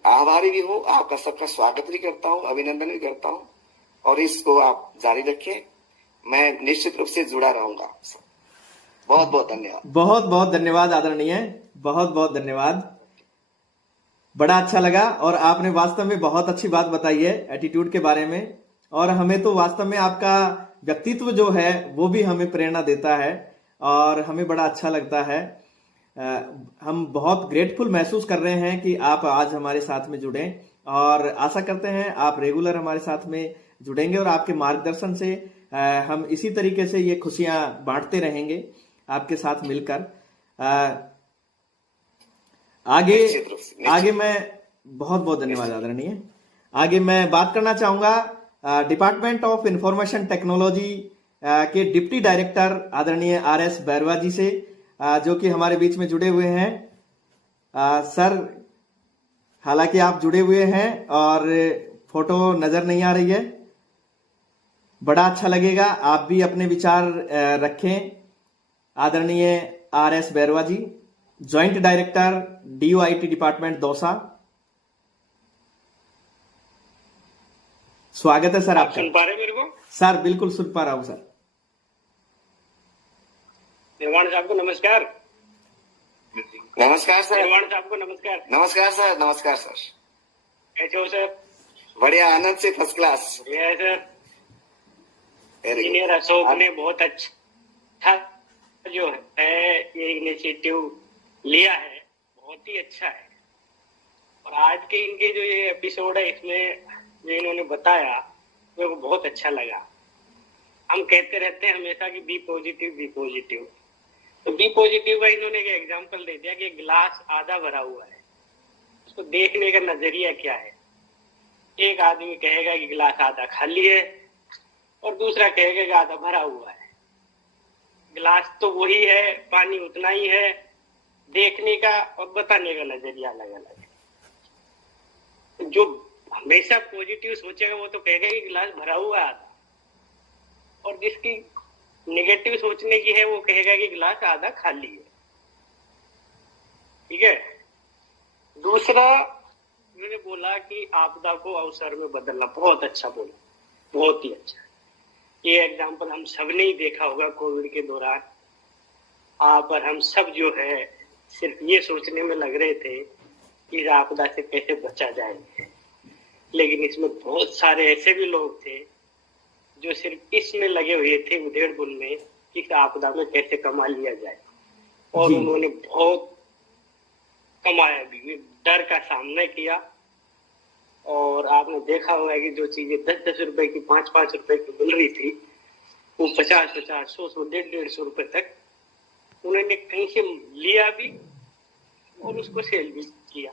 आभारी भी हूँ। आपका सबका स्वागत भी करता हूँ, अभिनंदन भी करता हूँ, और इसको आप जारी रखें। मैं निश्चित रूप से जुड़ा रहूंगा। बहुत बहुत धन्यवाद। बहुत बहुत धन्यवाद आदरणीय, बहुत बहुत धन्यवाद। बड़ा अच्छा लगा और आपने वास्तव में बहुत अच्छी बात बताई है एटीट्यूड के बारे में, और हमें तो वास्तव में आपका व्यक्तित्व जो है वो भी हमें प्रेरणा देता है और हमें बड़ा अच्छा लगता है। हम बहुत ग्रेटफुल महसूस कर रहे हैं कि आप आज हमारे साथ में जुड़े, और आशा करते हैं आप रेगुलर हमारे साथ में जुड़ेंगे और आपके मार्गदर्शन से हम इसी तरीके से ये खुशियां बांटते रहेंगे आपके साथ मिलकर। आगे मैं बहुत बहुत धन्यवाद आदरणीय। आगे मैं बात करना चाहूंगा डिपार्टमेंट ऑफ इंफॉर्मेशन टेक्नोलॉजी के डिप्टी डायरेक्टर आदरणीय RS बैरवा जी से, जो कि हमारे बीच में जुड़े हुए हैं। सर, हालांकि आप जुड़े हुए हैं और फोटो नजर नहीं आ रही है, बड़ा अच्छा लगेगा आप भी अपने विचार रखें। आदरणीय RS Bairwa ji, joint director DOIT department Dausa, स्वागत है सर आपका। सुन पा रहे मेरे को? सर बिल्कुल सुन पा रहा हूं सर। निर्वाण साहब को नमस्कार। नमस्कार सर। निर्वाण साहब को नमस्कार। नमस्कार सर। नमस्कार सर। कैसे हो सर? बढ़िया, आनंद से, फर्स्ट क्लास। बढ़िया है sir. Very good. Engineer Ashok ने बहुत अच्छा जो है ये इनिशिएटिव लिया है, बहुत ही अच्छा है। और आज के इनके जो ये एपिसोड है, इसमें जो इन्होंने बताया मेरे को बहुत अच्छा लगा। हम कहते रहते हैं हमेशा कि बी पॉजिटिव, बी पॉजिटिव। तो बी पॉजिटिव का इन्होंने एक एग्जांपल दे दिया कि गिलास आधा भरा हुआ है, उसको देखने का नजरिया क्या है। एक आदमी कहेगा कि गिलास आधा खाली है और दूसरा कहेगा कि आधा भरा हुआ है। गिलास तो वही है, पानी उतना ही है, देखने का और बताने का नजरिया अलग अलग है। जो हमेशा पॉजिटिव सोचेगा वो तो कहेगा कि गिलास भरा हुआ है आधा, और जिसकी नेगेटिव सोचने की है वो कहेगा कि गिलास आधा खाली है। ठीक है। दूसरा मैंने बोला कि आपदा को अवसर में बदलना, बहुत अच्छा बोला, बहुत ही अच्छा। ये एग्जाम्पल हम सब ने ही देखा होगा कोविड के दौरान। पर हम सब जो है सिर्फ ये सोचने में लग रहे थे कि इस आपदा से कैसे बचा जाए, लेकिन इसमें बहुत सारे ऐसे भी लोग थे जो सिर्फ इसमें लगे हुए थे, उधेड़ बुन में, कि इस आपदा में कैसे कमा लिया जाए। और उन्होंने बहुत कमाया भी, डर का सामना किया और आपने देखा होगा कि जो चीजें 10-10 रुपए की 5-5 रुपए की मिल रही थी वो 50-50, 100-100, 150-150 रुपए तक उन्होंने कहीं से लिया भी और उसको सेल भी किया।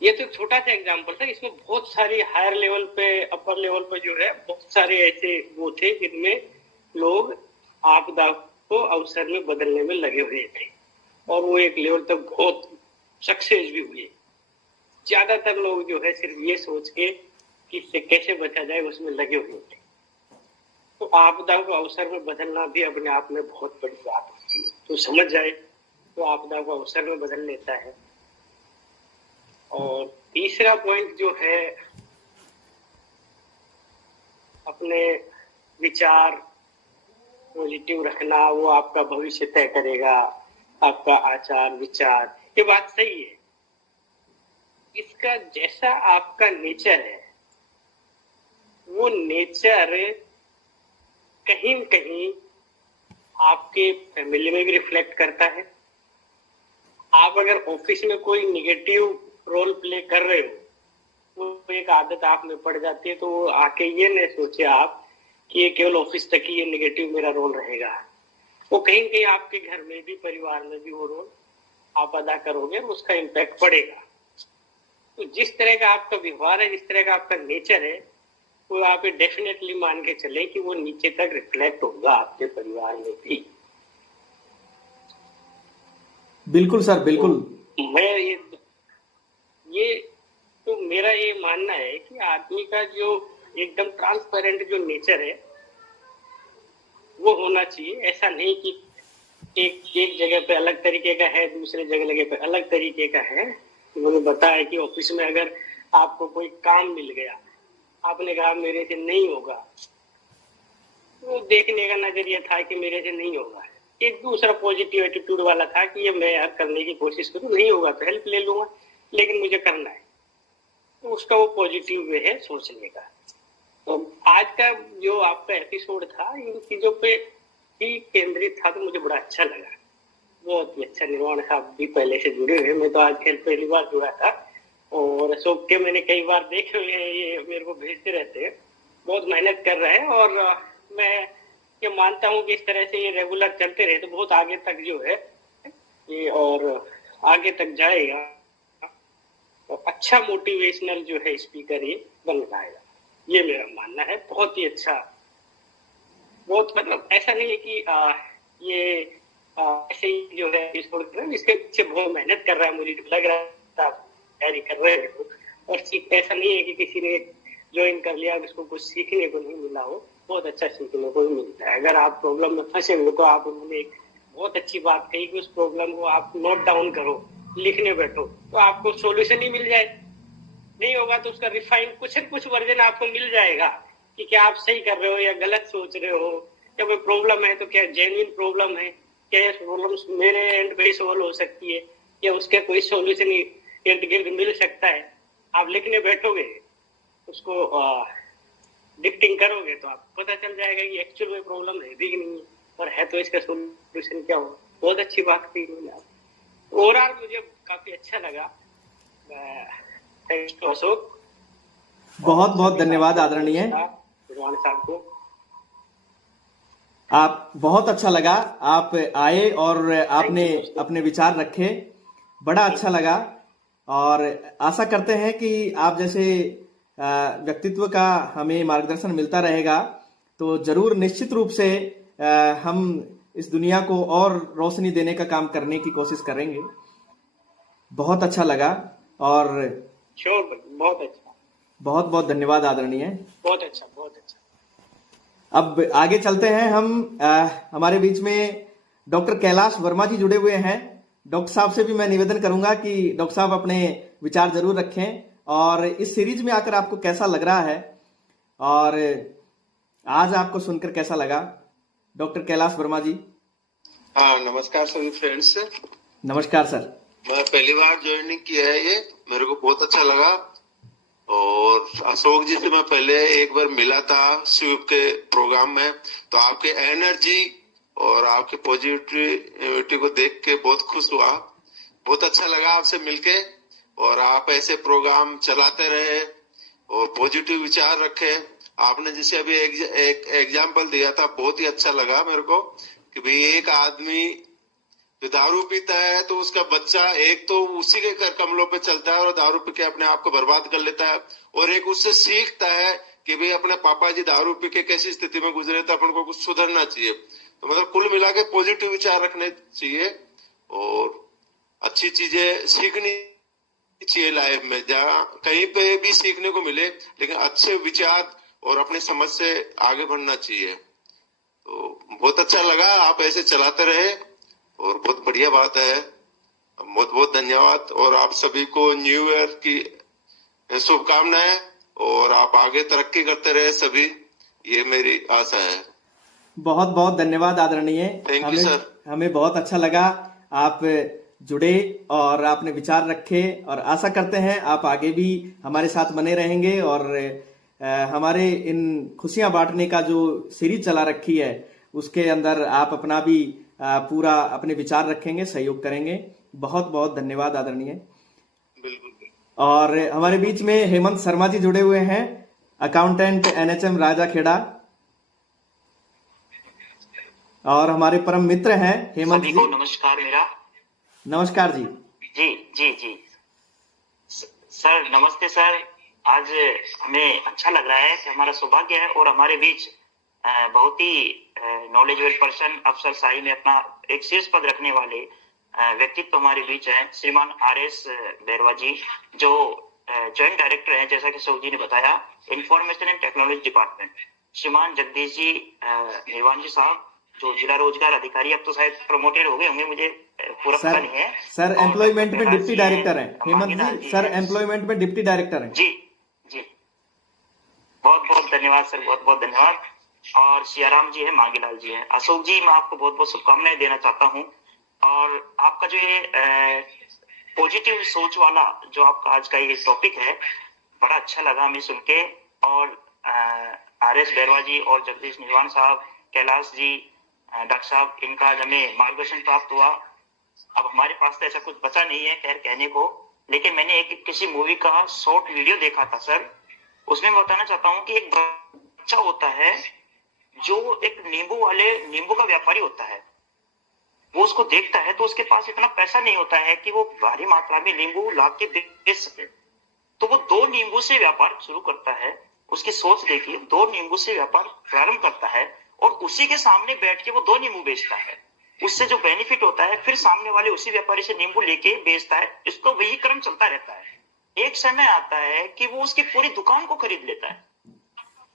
ये तो एक छोटा सा एग्जांपल था, इसमें बहुत सारी हायर लेवल पे, अपर लेवल पे जो है बहुत सारे ऐसे वो थे जिनमें लोग आपदा को अवसर में बदलने में लगे हुए थे और वो एक लेवल तक बहुत सक्सेस भी हुए। ज्यादातर लोग जो है सिर्फ ये सोच के कि इससे कैसे बचा जाए उसमें लगे हुए थे। तो आपदा को अवसर में बदलना भी अपने आप में बहुत बड़ी बात होती है। तो समझ जाए तो आपदा को अवसर में बदल लेता है। और तीसरा पॉइंट जो है, अपने विचार पॉजिटिव रखना, वो आपका भविष्य तय करेगा, आपका आचार विचार, ये बात सही है। इसका जैसा आपका नेचर है वो नेचर कहीं न कहीं आपके फैमिली में भी रिफ्लेक्ट करता है। आप अगर ऑफिस में कोई निगेटिव रोल प्ले कर रहे हो, वो एक आदत आप में पड़ जाती है, तो वो आके ये नहीं सोचे आप कि ये केवल ऑफिस तक ही ये निगेटिव मेरा रोल रहेगा। वो कहीं न कहीं आपके घर में भी, परिवार में भी वो रोल आप अदा करोगे, उसका इम्पैक्ट पड़ेगा। तो जिस तरह का आपका व्यवहार है, जिस तरह का आपका नेचर है, वो आप डेफिनेटली मान के चले कि वो नीचे तक रिफ्लेक्ट होगा आपके परिवार में भी। बिल्कुल सर, बिल्कुल। तो मैं ये तो मेरा ये मानना है कि आदमी का जो एकदम ट्रांसपेरेंट जो नेचर है वो होना चाहिए। ऐसा नहीं कि एक जगह पे अलग तरीके का है, दूसरे जगह पे अलग तरीके का है। उन्होंने बताया कि ऑफिस में अगर आपको कोई काम मिल गया, आपने कहा मेरे से नहीं होगा, वो देखने का नजरिया था कि मेरे से नहीं होगा। एक दूसरा पॉजिटिव एटीट्यूड वाला था कि ये मैं करने की कोशिश करूँ, नहीं होगा तो हेल्प ले लूंगा, लेकिन मुझे करना है। तो उसका वो पॉजिटिव वे है सोचने का। तो आज का जो आपका एपिसोड था इन चीजों पे ही केंद्रित था, तो मुझे बड़ा अच्छा लगा, बहुत ही अच्छा। निर्वाण साहब भी पहले से जुड़े हुए, मैं तो आज पहली बार जुड़ा था और अशोक के मैंने कई बार देखे हुए हैं, ये मेरे को भेजते रहते हैं, बहुत मेहनत कर रहे हैं। और मैं ये मानता हूँ कि इस तरह से ये रेगुलर चलते रहे तो बहुत आगे तक जो है ये और आगे तक जाएगा और अच्छा मोटिवेशनल जो है स्पीकर ये बन पाएगा, ये मेरा मानना है। बहुत ही अच्छा, बहुत मतलब ऐसा नहीं है कि ये ऐसे ही जो है इसके पीछे बहुत मेहनत कर रहा है, मुझे लग रहा है आप तैयारी कर रहे हो। और ऐसा नहीं है कि किसी ने ज्वाइन कर लिया उसको कुछ सीखने को नहीं मिला हो, बहुत अच्छा सीखने को भी मिलता है। अगर आप प्रॉब्लम में फंसे हो तो आप उन्होंने एक बहुत अच्छी बात कही कि उस प्रॉब्लम को आप नोट डाउन करो, लिखने बैठो, तो आपको सोल्यूशन ही मिल जाए। नहीं होगा तो उसका रिफाइन कुछ वर्जन आपको मिल जाएगा कि क्या आप सही कर रहे हो या गलत सोच रहे हो, या कोई प्रॉब्लम है तो क्या जेन्युइन प्रॉब्लम है, क्या ये प्रॉब्लम मेरे एंड पे सॉल्व हो सकती है, या उसके कोई सोल्यूशन इर्द गिर्द मिल सकता है। आप लिखने बैठोगे, उसको डिक्टिंग करोगे तो आपको पता चल जाएगा कि एक्चुअल में प्रॉब्लम है भी नहीं है, और है तो इसका सोल्यूशन क्या हो। बहुत अच्छी बात कही मैंने। ओवरऑल मुझे काफी अच्छा लगा। थैंक्स टू अशोक, बहुत बहुत धन्यवाद आदरणीय। भगवान साहब को आप बहुत अच्छा लगा, आप आए और आपने अपने विचार रखे, बड़ा अच्छा लगा। और आशा करते हैं कि आप जैसे व्यक्तित्व का हमें मार्गदर्शन मिलता रहेगा, तो जरूर निश्चित रूप से हम इस दुनिया को और रोशनी देने का काम करने की कोशिश करेंगे। बहुत अच्छा लगा और श्योर, बहुत अच्छा, बहुत बहुत धन्यवाद आदरणीय। बहुत अच्छा, बहुत अच्छा। अब आगे चलते हैं हम। हमारे बीच में डॉक्टर कैलाश वर्मा जी जुड़े हुए हैं। डॉक्टर साहब से भी मैं निवेदन करूंगा कि डॉक्टर साहब अपने विचार जरूर रखें और इस सीरीज में आकर आपको कैसा लग रहा है और आज आपको सुनकर कैसा लगा। डॉक्टर कैलाश वर्मा जी। हाँ, नमस्कार सभी फ्रेंड्स। नमस्कार सर। मैं पहली बार ज्वाइनिंग किया है, ये मेरे को बहुत अच्छा लगा। और अशोक जी से मैं पहले एक बार मिला था स्वीप के प्रोग्राम में, तो आपके एनर्जी और आपके पॉजिटिविटी को देख के बहुत खुश हुआ, बहुत अच्छा लगा आपसे मिलके। और आप ऐसे प्रोग्राम चलाते रहे और पॉजिटिव विचार रखे। आपने जैसे अभी एक एग्जाम्पल दिया था, बहुत ही अच्छा लगा मेरे को कि भाई एक आदमी जो दारू पीता है तो उसका बच्चा एक तो उसी के कमलों पे चलता है और दारू पी के अपने आप को बर्बाद कर लेता है, और एक उससे सीखता है कि भाई अपने पापा जी दारू पी के कैसी स्थिति में गुजरे थे, अपन को कुछ सुधरना चाहिए। तो मतलब कुल मिला के पॉजिटिव विचार रखने चाहिए और अच्छी चीजें सीखनी चाहिए लाइफ में, जहाँ कहीं पे भी सीखने को मिले, लेकिन अच्छे विचार और अपने समझ से आगे बढ़ना चाहिए। तो बहुत अच्छा लगा, आप ऐसे चलाते रहे और बहुत बढ़िया बात है। बहुत बहुत धन्यवाद और आप सभी को न्यू ईयर की शुभकामनाएं और आप आगे तरक्की करते रहे सभी, ये मेरी आशा है। बहुत बहुत धन्यवाद आदरणीय। Thank you, sir. हमें बहुत अच्छा लगा आप जुड़े और आपने विचार रखे, और आशा करते हैं आप आगे भी हमारे साथ बने रहेंगे और हमारे इन खुशियां बांटने का जो सीरीज चला रखी है उसके अंदर आप अपना भी पूरा अपने विचार रखेंगे, सहयोग करेंगे। बहुत बहुत धन्यवाद आदरणीय। बिल्कुल। और हमारे बीच में हेमंत शर्मा जी जुड़े हुए हैं, अकाउंटेंट NHM राजाखेड़ा, और हमारे परम मित्र हैं हेमंत जी। नमस्कार मेरा। नमस्कार जी। जी सर, नमस्ते सर। आज हमें अच्छा लग रहा है कि हमारा सौभाग्य है और हमारे बीच बहुत ही नॉलेजेबल पर्सन, अफसर शाही में अपना एक शीर्ष पद रखने वाले व्यक्तित्व हमारे बीच हैं, श्रीमान RS बैरवा जी, जो जॉइंट डायरेक्टर हैं, जैसा कि सौ जी ने बताया, इंफॉर्मेशन एंड टेक्नोलॉजी डिपार्टमेंट। श्रीमान जगदीश जी निर्वाण जी साहब, जो जिला रोजगार अधिकारी, अब तो शायद प्रमोटेड हो गए होंगे, मुझे पूरा पता नहीं है। सर एम्प्लॉयमेंट में डिप्टी डायरेक्टर हैं हेमंत जी। सर एम्प्लॉयमेंट में डिप्टी डायरेक्टर हैं। जी बहुत बहुत धन्यवाद सर, बहुत बहुत धन्यवाद। और सियाराम जी है, मांगीलाल जी है। अशोक जी, मैं आपको बहुत बहुत शुभकामनाएं देना चाहता हूँ। और आपका जो ये पॉजिटिव सोच वाला जो आपका आज का ये टॉपिक है, बड़ा अच्छा लगा हमें सुन के। और RS बैरवा जी और जगदीश निर्वाण साहब, कैलाश जी, डॉक्टर साहब, इनका हमें मार्गदर्शन प्राप्त हुआ। अब हमारे पास तो ऐसा कुछ बचा नहीं है खैर कहने को, लेकिन मैंने एक किसी मूवी का शॉर्ट वीडियो देखा था सर, उसमें मैं बताना चाहता हूँ कि एक बच्चा होता है जो एक नींबू का व्यापारी होता है। वो उसको देखता है तो उसके पास इतना पैसा नहीं होता है कि वो भारी मात्रा में नींबू ला के बेच सके, तो वो 2 नींबू से व्यापार शुरू करता है। उसकी सोच देखिए, 2 नींबू से व्यापार प्रारंभ करता है और उसी के सामने बैठ के वो 2 नींबू बेचता है। उससे जो बेनिफिट होता है, फिर सामने वाले उसी व्यापारी से नींबू लेके बेचता है। इसको वही क्रम चलता रहता है। एक समय आता है कि वो उसकी पूरी दुकान को खरीद लेता है।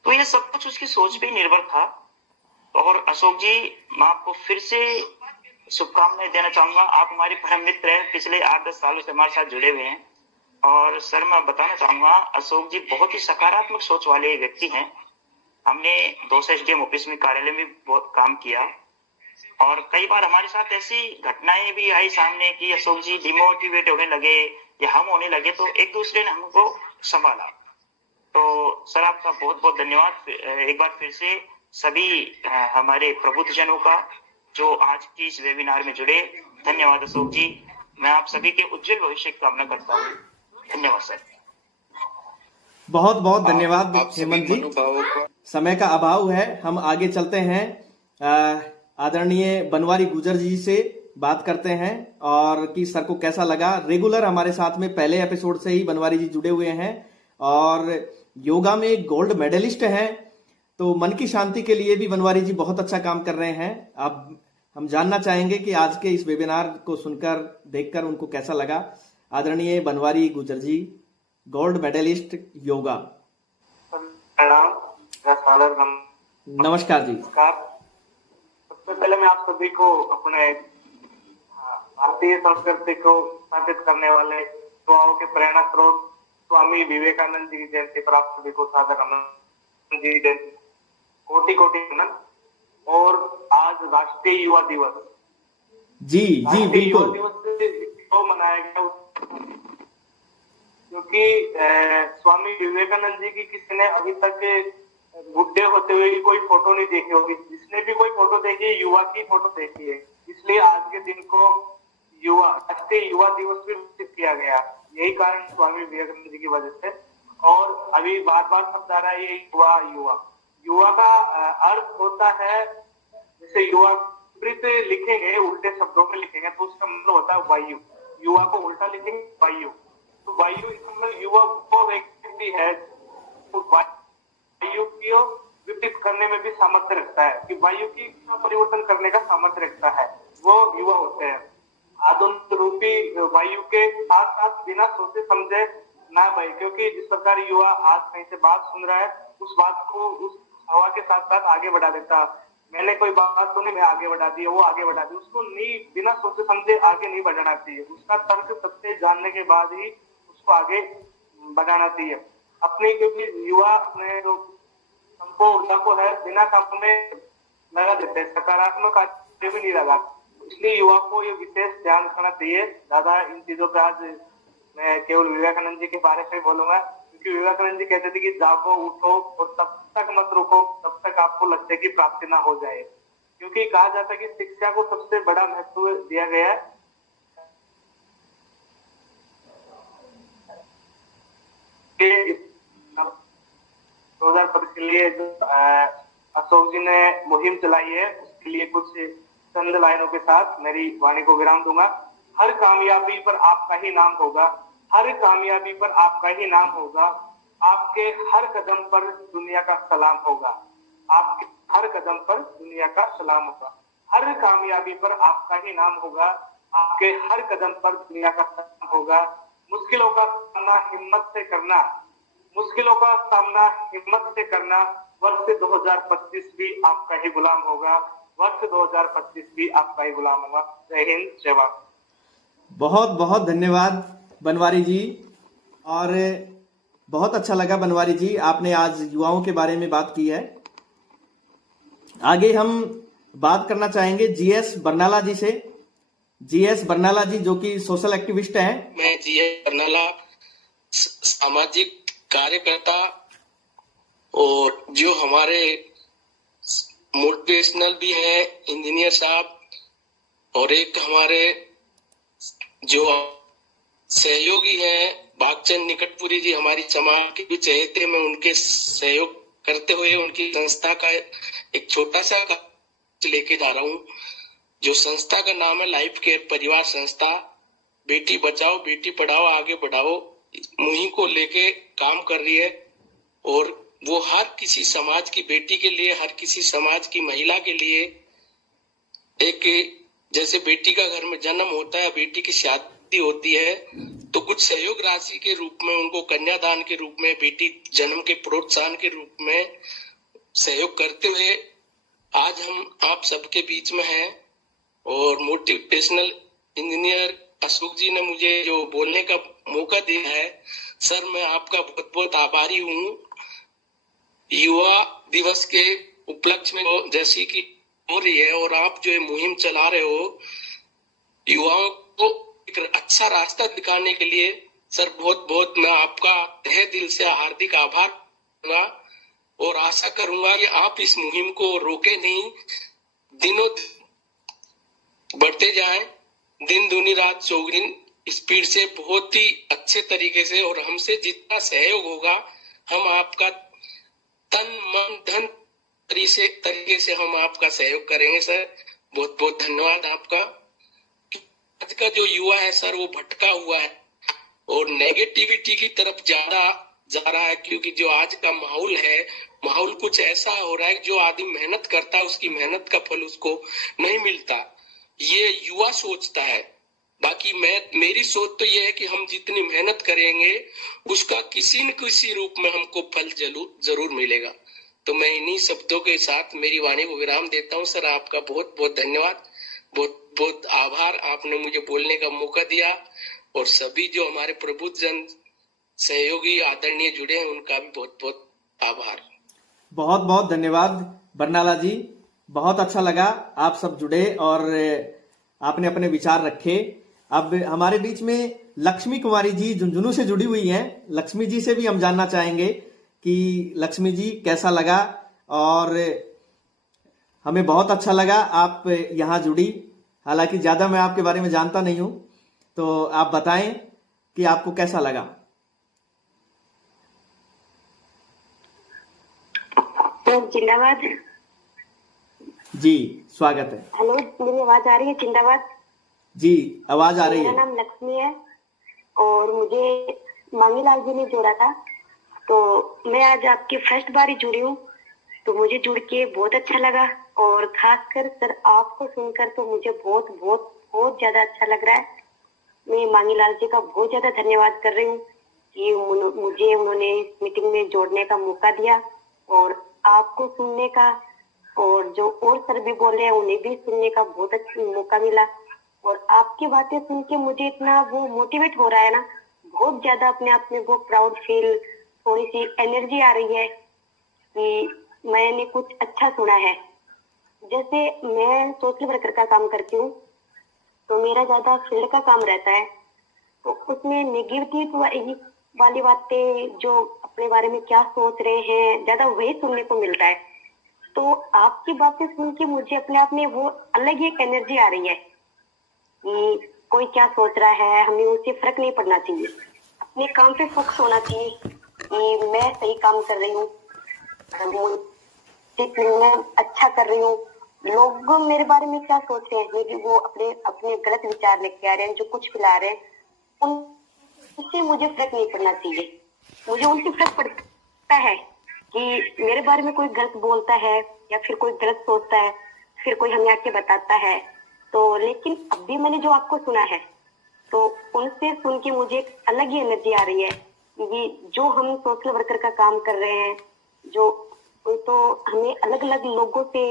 तो ये सब कुछ उसकी सोच पे निर्भर था। और अशोक जी, मैं आपको फिर से शुभकामनाएं देना चाहूंगा। आप हमारे परम मित्र हैं, पिछले 8-10 सालों से हमारे साथ जुड़े हुए हैं। और सर, मैं बताना चाहूंगा, अशोक जी बहुत ही सकारात्मक सोच वाले व्यक्ति हैं। हमने 2 SDM ऑफिस में, कार्यालय में बहुत काम किया और कई बार हमारे साथ ऐसी घटनाएं भी आई सामने कि अशोक जी डिमोटिवेट होने लगे या हम होने लगे, तो एक दूसरे ने हमको संभाला। तो सर, आपका बहुत बहुत धन्यवाद एक बार फिर से सभी हमारे प्रबुद्धजनों का जो आज की इस वेबिनार में जुड़े। धन्यवाद अशोक जी। मैं आप सभी के उज्जवल भविष्य की कामना करता हूँ। धन्यवाद सर। बहुत बहुत धन्यवाद हेमंत जी। समय का अभाव है, हम आगे चलते हैं। आदरणीय बनवारी गुजर जी से बात करते हैं और कि सर को कैसा लगा। रेगुलर हमारे साथ में पहले एपिसोड से ही बनवारी जी जुड़े हुए हैं और योगा में गोल्ड मेडलिस्ट हैं, तो मन की शांति के लिए भी बनवारी जी बहुत अच्छा काम कर रहे हैं। अब हम जानना चाहेंगे कि आज के इस वेबिनार को सुनकर, देखकर उनको कैसा लगा। आदरणीय बनवारी गुजर जी, गोल्ड मेडलिस्ट योगा। नमस्कार जी। सबसे पहले मैं आप सभी को अपने भारतीय संस्कृति को स्थापित करने वाले युवाओं के प्रेरणा स्रोत स्वामी विवेकानंद जी की जयंती पर आप सभी को सादर नमन। जी जयंती कोटि कोटि नमन। और आज राष्ट्रीय युवा दिवस। जी बिल्कुल। युवा दिवस क्यों मनाया गया? क्योंकि स्वामी विवेकानंद जी की किसी ने अभी तक बुढ़े होते हुए की कोई फोटो नहीं देखी होगी। जिसने भी कोई फोटो देखी है, युवा की फोटो देखी है। इसलिए आज के दिन को राष्ट्रीय युवा दिवस भी घोषित किया गया। यही कारण स्वामी विवेकानंद जी की वजह से। और अभी बार बार शब्द आ रहा है ये युवा युवा। युवा का अर्थ होता है, जैसे युवा विपरीत लिखेंगे, उल्टे शब्दों में लिखेंगे तो उसका मतलब होता है वायु। युवा को उल्टा लिखेंगे वायु, तो वायु इसका मतलब युवा वो व्यक्ति है तो वायु की विपरीत करने में भी सामर्थ्य रखता है, कि वायु की परिवर्तन करने का सामर्थ्य रखता है, वो युवा होते हैं। आधुनिक रूपी वायु के साथ साथ बिना सोचे समझे ना भाई, क्योंकि जिस प्रकार युवा आज कहीं से बात सुन रहा है उस बात को उस हवा के साथ साथ आगे बढ़ा देता। मैंने कोई बात सुनी, मैं आगे बढ़ा दी, वो आगे बढ़ा दी, उसको नहीं बिना सोचे समझे आगे नहीं बढ़ाना चाहिए। उसका तर्क सत्य जानने के बाद ही उसको आगे बढ़ाना चाहिए अपनी, क्योंकि युवा अपने जो हमको ऊर्जा को है बिना काम में लगा देते हैं, सकारात्मक कार्य भी नहीं लगा। इसलिए युवा को ये विशेष ध्यान रखना चाहिए। दादा इन चीजों पे आज मैं केवल विवेकानंद जी के बारे में बोलूंगा, क्योंकि विवेकानंद जी कहते थे कि जागो उठो और तब तक मत रुको तब तक आपको लक्ष्य की प्राप्ति ना हो जाए। क्योंकि कहा जाता है कि शिक्षा को सबसे बड़ा महत्व दिया गया है। कि 2025 के लिए जो अशोक जी ने मुहिम चलाई है, उसके लिए कुछ चंद लाइनों के साथ मेरी वाणी को विराम दूंगा। हर कामयाबी पर आपका ही नाम होगा, हर कामयाबी पर आपका ही नाम होगा, आपके हर कदम पर दुनिया का सलाम होगा, आपके हर कदम पर दुनिया का सलाम होगा। हर कामयाबी पर आपका ही नाम होगा, आपके हर कदम पर दुनिया का सलाम होगा। मुश्किलों का सामना हिम्मत से करना, मुश्किलों का सामना हिम्मत से करना, वर्ष 2025 भी आपका ही गुलाम होगा, वर्ष 2025 भी आपका ही गुलाम होगा। जय हिंद, जय भारत। बहुत बहुत धन्यवाद बनवारी जी, और बहुत अच्छा लगा बनवारी जी, आपने आज युवाओं के बारे में बात की है। आगे हम बात करना चाहेंगे जीएस बरनाला जी से। जीएस बरनाला जी जो कि सोशल एक्टिविस्ट हैं। मैं जीएस बरनाला, सामाजिक कार्यकर्ता, और जो हमारे मोटिवेशनल भी है इंजीनियर साहब, और एक हमारे जो सहयोगी हैं भागचंद निकटपुरी जी, हमारी समाज के भी चहेते, मैं उनके सहयोग करते हुए उनकी संस्था का एक छोटा सा लेके जा रहा हूँ, जो संस्था का नाम है लाइफ केयर परिवार संस्था। बेटी बचाओ बेटी पढ़ाओ आगे बढ़ाओ मुहिम को लेके काम कर रही है, और वो हर किसी समाज की बेटी के लिए, हर किसी समाज की महिला के लिए, एक जैसे बेटी का घर में जन्म होता है, बेटी की शादी होती है, तो कुछ सहयोग राशि के रूप में उनको कन्यादान के रूप में, बेटी जन्म के प्रोत्साहन के रूप में सहयोग करते हुए आज हम आप सबके बीच में हैं। और मोटिवेशनल इंजीनियर अशोक जी ने मुझे जो बोलने का मौका दिया है, सर मैं आपका बहुत बहुत आभारी हूँ। युवा दिवस के उपलक्ष्य में जैसी कि हो रही है, और आप जो मुहिम चला रहे हो युवाओं को एक अच्छा रास्ता दिखाने के लिए, सर बहुत बहुत मैं आपका तहे दिल से हार्दिक आभार करूंगा, और आशा करूंगा कि आप इस मुहिम को रोके नहीं, दिनों बढ़ते जाएं, दिन दूनी रात चौगुनी स्पीड से, बहुत ही अच्छे तरीके से, और हमसे जितना सहयोग होगा हम आपका तन मन धन तरीके से हम आपका सहयोग करेंगे। सर बहुत बहुत धन्यवाद आपका। आज का जो युवा है सर वो भटका हुआ है और नेगेटिविटी की तरफ ज्यादा जा रहा है, क्योंकि जो आज का माहौल है, माहौल कुछ ऐसा हो रहा है जो आदमी मेहनत करता है उसकी मेहनत का फल उसको नहीं मिलता, ये युवा सोचता है। बाकी मेरी सोच तो ये है कि हम जितनी मेहनत करेंगे उसका किसी न किसी रूप में हमको फल जरूर मिलेगा। तो मैं इन्हीं शब्दों के साथ मेरी वाणी को विराम देता हूँ। सर आपका बहुत बहुत धन्यवाद, बहुत बहुत आभार, आपने मुझे बोलने का मौका दिया, और सभी जो हमारे प्रबुद्धजन सहयोगी आदरणीय जुड़े हैं उनका भी बहुत बहुत आभार। बहुत बहुत धन्यवाद बरनाला जी, बहुत अच्छा लगा आप सब जुड़े और आपने अपने विचार रखे। अब हमारे बीच में लक्ष्मी कुमारी जी झुंझुनू से जुड़ी हुई हैं। लक्ष्मी जी से भी हम जानना चाहेंगे कि लक्ष्मी जी कैसा लगा, और हमें बहुत अच्छा लगा आप यहाँ जुड़ी। हालांकि ज़्यादा मैं आपके बारे में जानता नहीं हूँ, तो आप बताएं कि आपको कैसा लगा। तो जिंदाबाद। जी स्वागत है। हेलो, मेरी आवाज आ रही है? जिंदाबाद। जी आवाज आ रही है। मेरा नाम लक्ष्मी है और मुझे मांगीलाल जी ने जोड़ा था, तो मैं आज आपकी फर्स्ट बार ही जुड़ी हूँ, तो मुझे जुड़ के बहुत अच्छा लगा। और खासकर सर आपको सुनकर तो मुझे बहुत बहुत बहुत ज्यादा अच्छा लग रहा है। मैं मांगीलाल जी का बहुत ज्यादा धन्यवाद कर रही हूँ कि मुझे उन्होंने इस मीटिंग में जोड़ने का मौका दिया और आपको सुनने का, और जो और सर भी बोल रहे हैं उन्हें भी सुनने का बहुत अच्छा मौका मिला। और आपकी बातें सुन के मुझे इतना वो मोटिवेट हो रहा है ना, बहुत ज्यादा अपने आप में वो प्राउड फील, थोड़ी सी एनर्जी आ रही है कि मैंने कुछ अच्छा सुना है। जैसे मैं सोशल वर्कर का काम करती हूँ, तो मेरा ज्यादा फील्ड का काम रहता है, तो उसमें नेगेटिव वाली बातें, जो अपने बारे में क्या सोच रहे हैं, ज्यादा वही सुनने को मिलता है। तो आपकी बातें सुन के मुझे अपने आप में वो अलग ही एक एनर्जी आ रही है कि कोई क्या सोच रहा है, हमें उससे फर्क नहीं पड़ना चाहिए, अपने काम पे फोकस होना चाहिए कि मैं सही काम कर रही हूँ, मैं अच्छा कर रही हूँ। लोग मेरे बारे में क्या सोच रहे हैं कि वो अपने अपने गलत विचार लेके आ रहे हैं, जो कुछ फैला रहे हैं, उससे मुझे फर्क नहीं पड़ना चाहिए। मुझे उनसे फर्क पड़ता है कि मेरे बारे में कोई गलत बोलता है या फिर कोई गलत सोचता है, फिर कोई हमें आके बताता है। तो लेकिन अभी मैंने जो आपको सुना है, तो उनसे सुन के मुझे एक अलग ही एनर्जी आ रही है कि जो हम सोशल वर्कर का काम कर रहे हैं, जो तो हमें अलग अलग लोगों से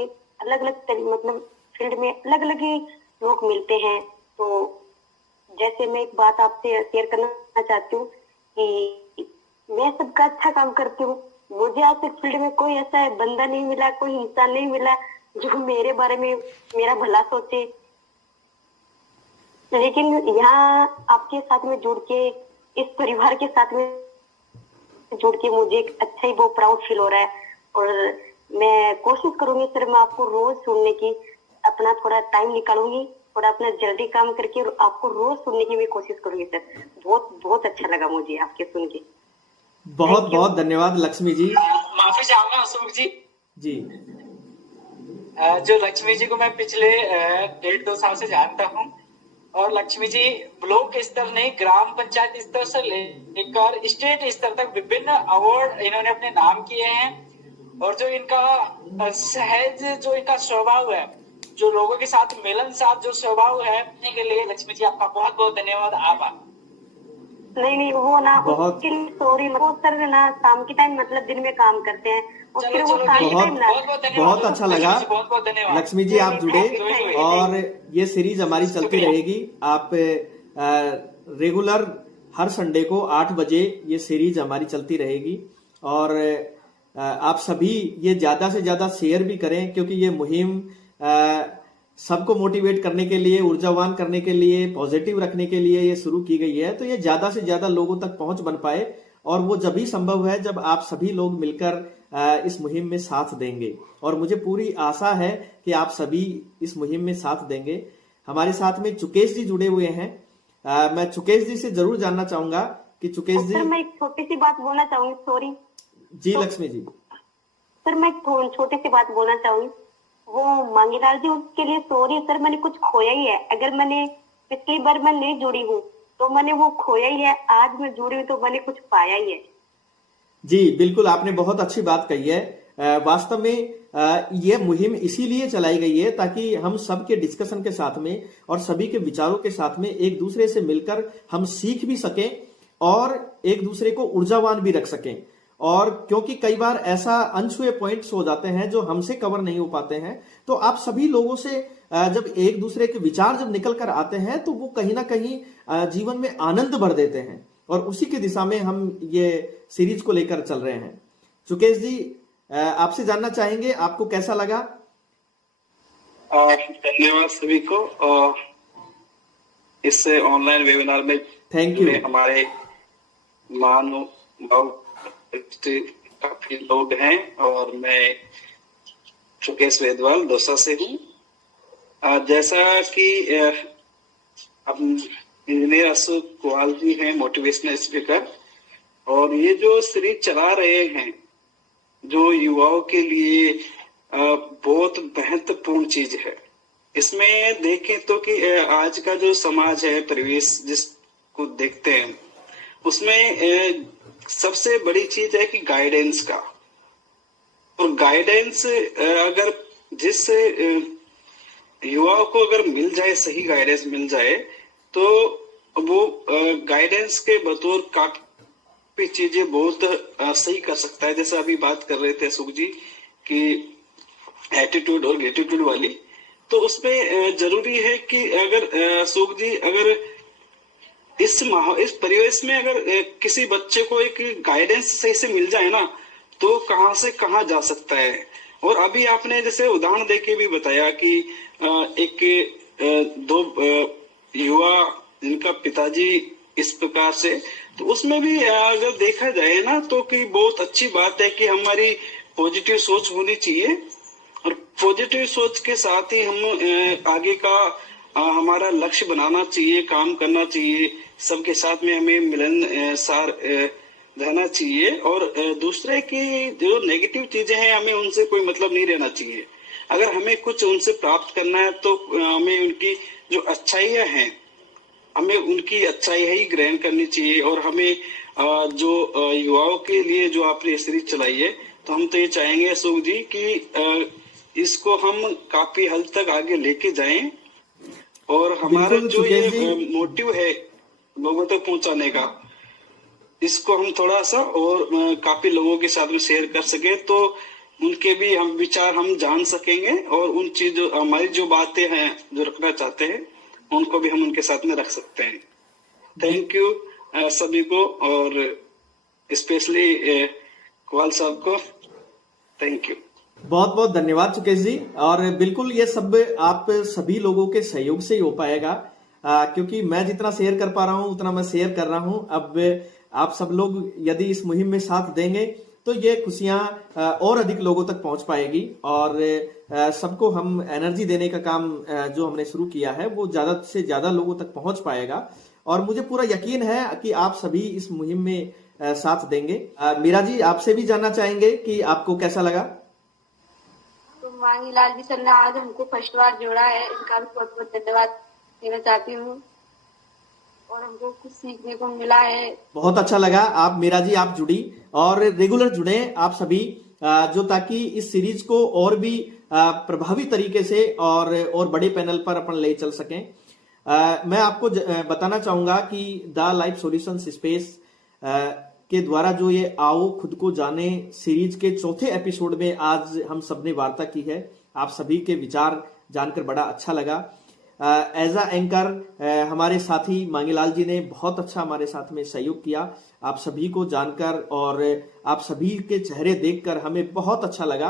अलग अलग मतलब फील्ड में अलग अलग ही लोग मिलते हैं। तो जैसे मैं एक बात आपसे शेयर करना चाहती हूँ कि मैं सबका अच्छा काम करती हूँ, मुझे आज तक फील्ड में कोई ऐसा बंदा नहीं मिला, कोई इंसान नहीं मिला जो मेरे बारे में मेरा भला सोचे। लेकिन यहाँ आपके साथ में जुड़ के, इस परिवार के साथ में जुड़ के मुझे एक अच्छा ही वो प्राउड फील हो रहा है। और मैं कोशिश करूंगी सर, मैं आपको रोज सुनने की, अपना थोड़ा टाइम निकालूंगी, थोड़ा अपना जल्दी काम करके आपको रोज सुनने की मैं कोशिश करूंगी सर। बहुत बहुत अच्छा लगा मुझे आपके सुन के। बहुत बहुत धन्यवाद लक्ष्मी जी। माफी चाहूंगा अशोक जी। जी जो लक्ष्मी जी को मैं पिछले 1.5-2 साल से जानता हूँ, और लक्ष्मी जी ब्लॉक स्तर नहीं, ग्राम पंचायत स्तर से लेकर स्टेट स्तर तक विभिन्न अवार्ड इन्होंने अपने नाम किए हैं। और जो इनका सहज, जो इनका स्वभाव है, जो लोगों के साथ मिलनसार जो स्वभाव है, के लिए लक्ष्मी जी आपका बहुत बहुत धन्यवाद। आभार। नहीं वो ना उसके लिए सॉरी, वो सर ना शाम के टाइम मतलब दिन में काम करते हैं, और फिर वो शाम के टाइम ना। बहुत अच्छा लगा लक्ष्मी जी आप जुड़े, और ये सीरीज हमारी चलती रहेगी। आप रेगुलर हर संडे को 8 बजे ये सीरीज हमारी चलती रहेगी। और आप सभी ये ज्यादा से ज्यादा शेयर भी करें, क्योंकि ये मुहिम सबको मोटिवेट करने के लिए, ऊर्जावान करने के लिए, पॉजिटिव रखने के लिए ये शुरू की गई है। तो ये ज्यादा से ज्यादा लोगों तक पहुंच बन पाए, और वो जब ही संभव है जब आप सभी लोग मिलकर इस मुहिम में साथ देंगे। और मुझे पूरी आशा है कि आप सभी इस मुहिम में साथ देंगे। हमारे साथ में चुकेश जी जुड़े हुए हैं। मैं चुकेश जी से जरूर जानना चाहूंगा कि चुकेश जी। सर मैं एक छोटी सी बात बोलना चाहूंगी, सॉरी जी लक्ष्मी जी। सर मैं छोटी सी बात बोलना चाहूंगी। वो मांगीलाल जी, उसके लिए सॉरी सर, मैंने कुछ खोया ही है। अगर मैंने पिछली बार मैं नहीं जुड़ी हूँ तो मैंने वो खोया ही है, आज मैं जुड़ी हूँ तो मैंने कुछ पाया ही है। जी बिल्कुल, आपने बहुत अच्छी बात कही है। वास्तव में ये मुहिम इसीलिए चलाई गई है ताकि हम सबके डिस्कशन के साथ में और सभी के विचारों के साथ में एक दूसरे से मिलकर हम सीख भी सकें और एक दूसरे को ऊर्जावान भी रख सकें। और क्योंकि कई बार ऐसा अनछुए पॉइंट्स हो जाते हैं जो हमसे कवर नहीं हो पाते हैं, तो आप सभी लोगों से जब एक दूसरे के विचार जब निकल कर आते हैं तो वो कहीं ना कहीं जीवन में आनंद भर देते हैं, और उसी की दिशा में हम ये सीरीज को लेकर चल रहे हैं। चुकेश जी, आपसे जानना चाहेंगे आपको कैसा लगा? धन्यवाद सभी को इस ऑनलाइन वेबिनार में। Thank you. हमारे काफी लोग हैं और मैं चुकेश वेदवाल दौसा से हूँ। जैसा कि इंजीनियर अशोक कुवाल जी हैं, मोटिवेशनल स्पीकर। और ये जो सीरीज चला रहे हैं जो युवाओं के लिए बहुत महत्वपूर्ण चीज है। इसमें देखें तो कि आज का जो समाज है, परिवेश जिसको देखते हैं, उसमें सबसे बड़ी चीज है कि गाइडेंस का। और गाइडेंस अगर जिस युवाओं को अगर मिल जाए, सही गाइडेंस मिल जाए, तो वो गाइडेंस के बतौर काफी चीजें बहुत सही कर सकता है। जैसे अभी बात कर रहे थे सुख जी कि एटीट्यूड और ग्रेटिट्यूड वाली, तो उसमें जरूरी है कि अगर सुख जी अगर इस परिवेश में अगर किसी बच्चे को एक गाइडेंस सही से मिल जाए ना, तो कहां से कहां जा सकता है। और अभी आपने जैसे उदाहरण देके भी बताया कि एक दो युवा जिनका पिताजी इस प्रकार से, तो उसमें भी अगर देखा जाए ना तो कि बहुत अच्छी बात है कि हमारी पॉजिटिव सोच होनी चाहिए। और पॉजिटिव सोच के साथ ही हम आगे का हमारा लक्ष्य बनाना चाहिए, काम करना चाहिए, सबके साथ में हमें मिलनसार रहना चाहिए। और दूसरे की जो नेगेटिव चीजें हैं हमें उनसे कोई मतलब नहीं रहना चाहिए। अगर हमें कुछ उनसे प्राप्त करना है तो हमें उनकी जो अच्छाइयां हैं, हमें उनकी अच्छाई ही ग्रहण करनी चाहिए। और हमें जो युवाओं के लिए जो आपने सीरीज चलाई है, तो हम तो ये चाहेंगे अशोक जी कि इसको हम काफी हद तक आगे लेके जाएं। और हमारा जो ये मोटिव है लोगों तक पहुंचाने का, इसको हम थोड़ा सा और काफी लोगों के साथ में शेयर कर सके, तो उनके भी हम विचार हम जान सकेंगे। और उन चीजों हमारी जो बातें हैं जो रखना चाहते हैं, उनको भी हम उनके साथ में रख सकते हैं। थैंक यू सभी को, और स्पेशली कुवाल साहब को थैंक यू। बहुत बहुत धन्यवाद सुकेश जी। और बिल्कुल ये सब आप सभी लोगों के सहयोग से ही हो पाएगा, क्योंकि मैं जितना शेयर कर पा रहा हूं उतना मैं शेयर कर रहा हूं। अब आप सब लोग यदि इस मुहिम में साथ देंगे तो ये खुशियां और अधिक लोगों तक पहुंच पाएगी। और सबको हम एनर्जी देने का काम जो हमने शुरू किया है वो ज्यादा से ज्यादा लोगों तक पहुंच पाएगा। और मुझे पूरा यकीन है कि आप सभी इस मुहिम में साथ देंगे। मीरा जी, आपसे भी जानना चाहेंगे कि आपको कैसा लगा। तो मांगीलाल जी सर ने आज हमको फर्स्ट बार जोड़ा है, इनका भी बहुत बहुत धन्यवाद देना चाहती हूँ। और हमको कुछ सीखने को मिला है। बहुत अच्छा लगा आप मीरा जी, आप जुड़ी और रेगुलर जुड़े आप सभी, जो ताकि इस सीरीज को और भी प्रभावी तरीके से और बड़े पैनल पर अपन ले चल सकें। मैं आपको बताना चाहूंगा कि द लाइफ सॉल्यूशंस स्पेस के द्वारा जो ये आओ खुद को जाने सीरीज के चौथे एपिसोड में आज हम सबने वार्ता की है। आप सभी के विचार जानकर बड़ा अच्छा लगा। एज अ एंकर हमारे साथी मांगीलाल जी ने बहुत अच्छा हमारे साथ में सहयोग किया। आप सभी को जानकर और आप सभी के चेहरे देखकर हमें बहुत अच्छा लगा,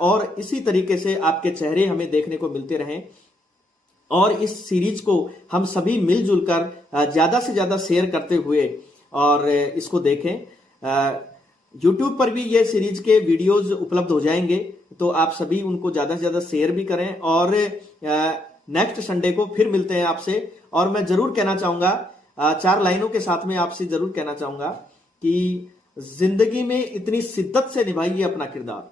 और इसी तरीके से आपके चेहरे हमें देखने को मिलते रहें। और इस सीरीज को हम सभी मिलजुल कर ज्यादा से ज्यादा शेयर करते हुए और इसको देखें। यूट्यूब पर भी ये सीरीज के वीडियोज उपलब्ध हो जाएंगे, तो आप सभी उनको ज्यादा से ज्यादा शेयर भी करें। और नेक्स्ट संडे को फिर मिलते हैं आपसे। और मैं जरूर कहना चाहूंगा, 4 लाइनों के साथ में आपसे जरूर कहना चाहूंगा कि जिंदगी में इतनी शिद्दत से निभाइए अपना किरदार,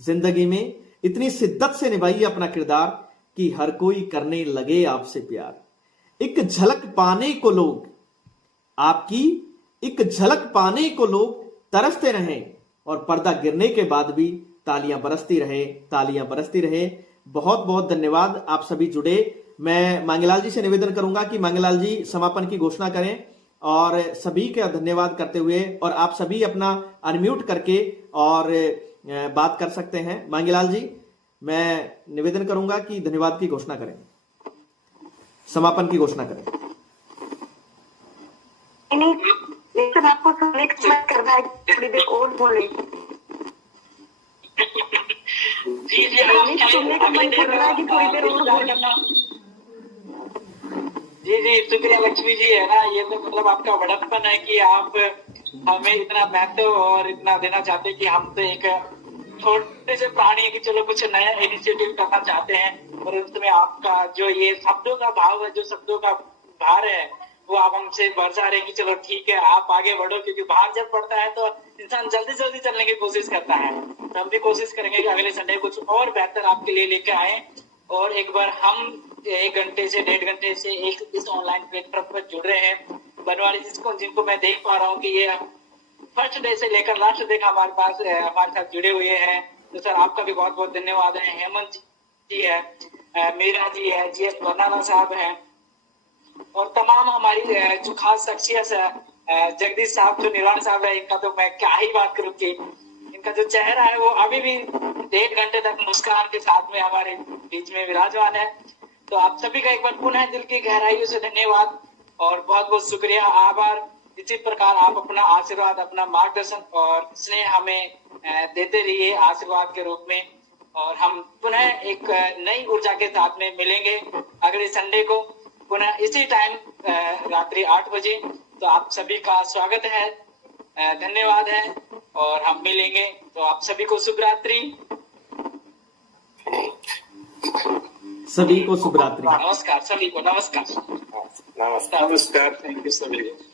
जिंदगी में इतनी शिद्दत से निभाइए अपना किरदार कि हर कोई करने लगे आपसे प्यार। एक झलक पाने को लोग आपकी, एक झलक पाने को लोग तरसते रहें, और पर्दा गिरने के बाद भी तालियां बरसती रहे, तालियां बरसती रहे। बहुत बहुत धन्यवाद, आप सभी जुड़े। मैं मांगीलाल जी से निवेदन करूंगा कि मांगीलाल जी समापन की घोषणा करें, और सभी का धन्यवाद करते हुए, और आप सभी अपना अनम्यूट करके और बात कर सकते हैं। मांगीलाल जी, मैं निवेदन करूंगा कि धन्यवाद की घोषणा करें, समापन की घोषणा करें। लेकिन आपको करना है, थोड़ी देर और बोले। जी जी, जी शुक्रिया लक्ष्मी जी। है ना, ये तो मतलब आपका बड़प्पन है कि आप हमें इतना महत्व और इतना देना चाहते हैं कि हम तो एक छोटे से प्राणी है कि चलो कुछ नया इनिशिएटिव करना चाहते हैं। और उसमें आपका जो ये शब्दों का भाव है, जो शब्दों का भार है वो आप हमसे भरोसा रहे कि चलो ठीक है आप आगे बढ़ो, क्योंकि भार जब पड़ता है तो इंसान जल्दी जल्दी चलने की कोशिश करता है। तो हम भी कोशिश करेंगे कि अगले संडे कुछ और बेहतर आपके लिए लेके आए, और एक बार हम 1 घंटे से 1.5 घंटे से इस ऑनलाइन प्लेटफॉर्म पर जुड़ रहे हैं। बनवारी जिनको मैं देख पा रहा हूँ कि ये फर्स्ट डे से लेकर लास्ट डे का हमारे साथ जुड़े हुए हैं। तो सर आपका भी बहुत बहुत धन्यवाद है। हेमंत जी है, मीरा जी है, GS बरनाला साहब है, और तमाम हमारी जो खास शख्सियत है, जगदीश साहब जो निर्वाण साहब है, इनका तो मैं क्या ही बात करूं कि इनका जो चेहरा है वो अभी भी 1.5 घंटे तक मुस्कान के साथ में हमारे बीच में विराजमान है। तो आप सभी का एक बार पुनः दिल की गहराइयों से धन्यवाद और बहुत बहुत शुक्रिया, आभार। इसी प्रकार आप अपना आशीर्वाद, अपना मार्गदर्शन और स्नेह हमें देते रहिए आशीर्वाद के रूप में, और हम पुनः एक नई ऊर्जा के साथ में मिलेंगे अगले संडे को पुनः इसी टाइम रात्रि 8 बजे। तो आप सभी का स्वागत है, धन्यवाद है, और हम मिलेंगे। तो आप सभी को शुभ रात्रि। सभी को शुभ रात्रि। नमस्कार सभी को, नमस्कार। नमस्कार। नमस्कार, थैंक यू सभी को।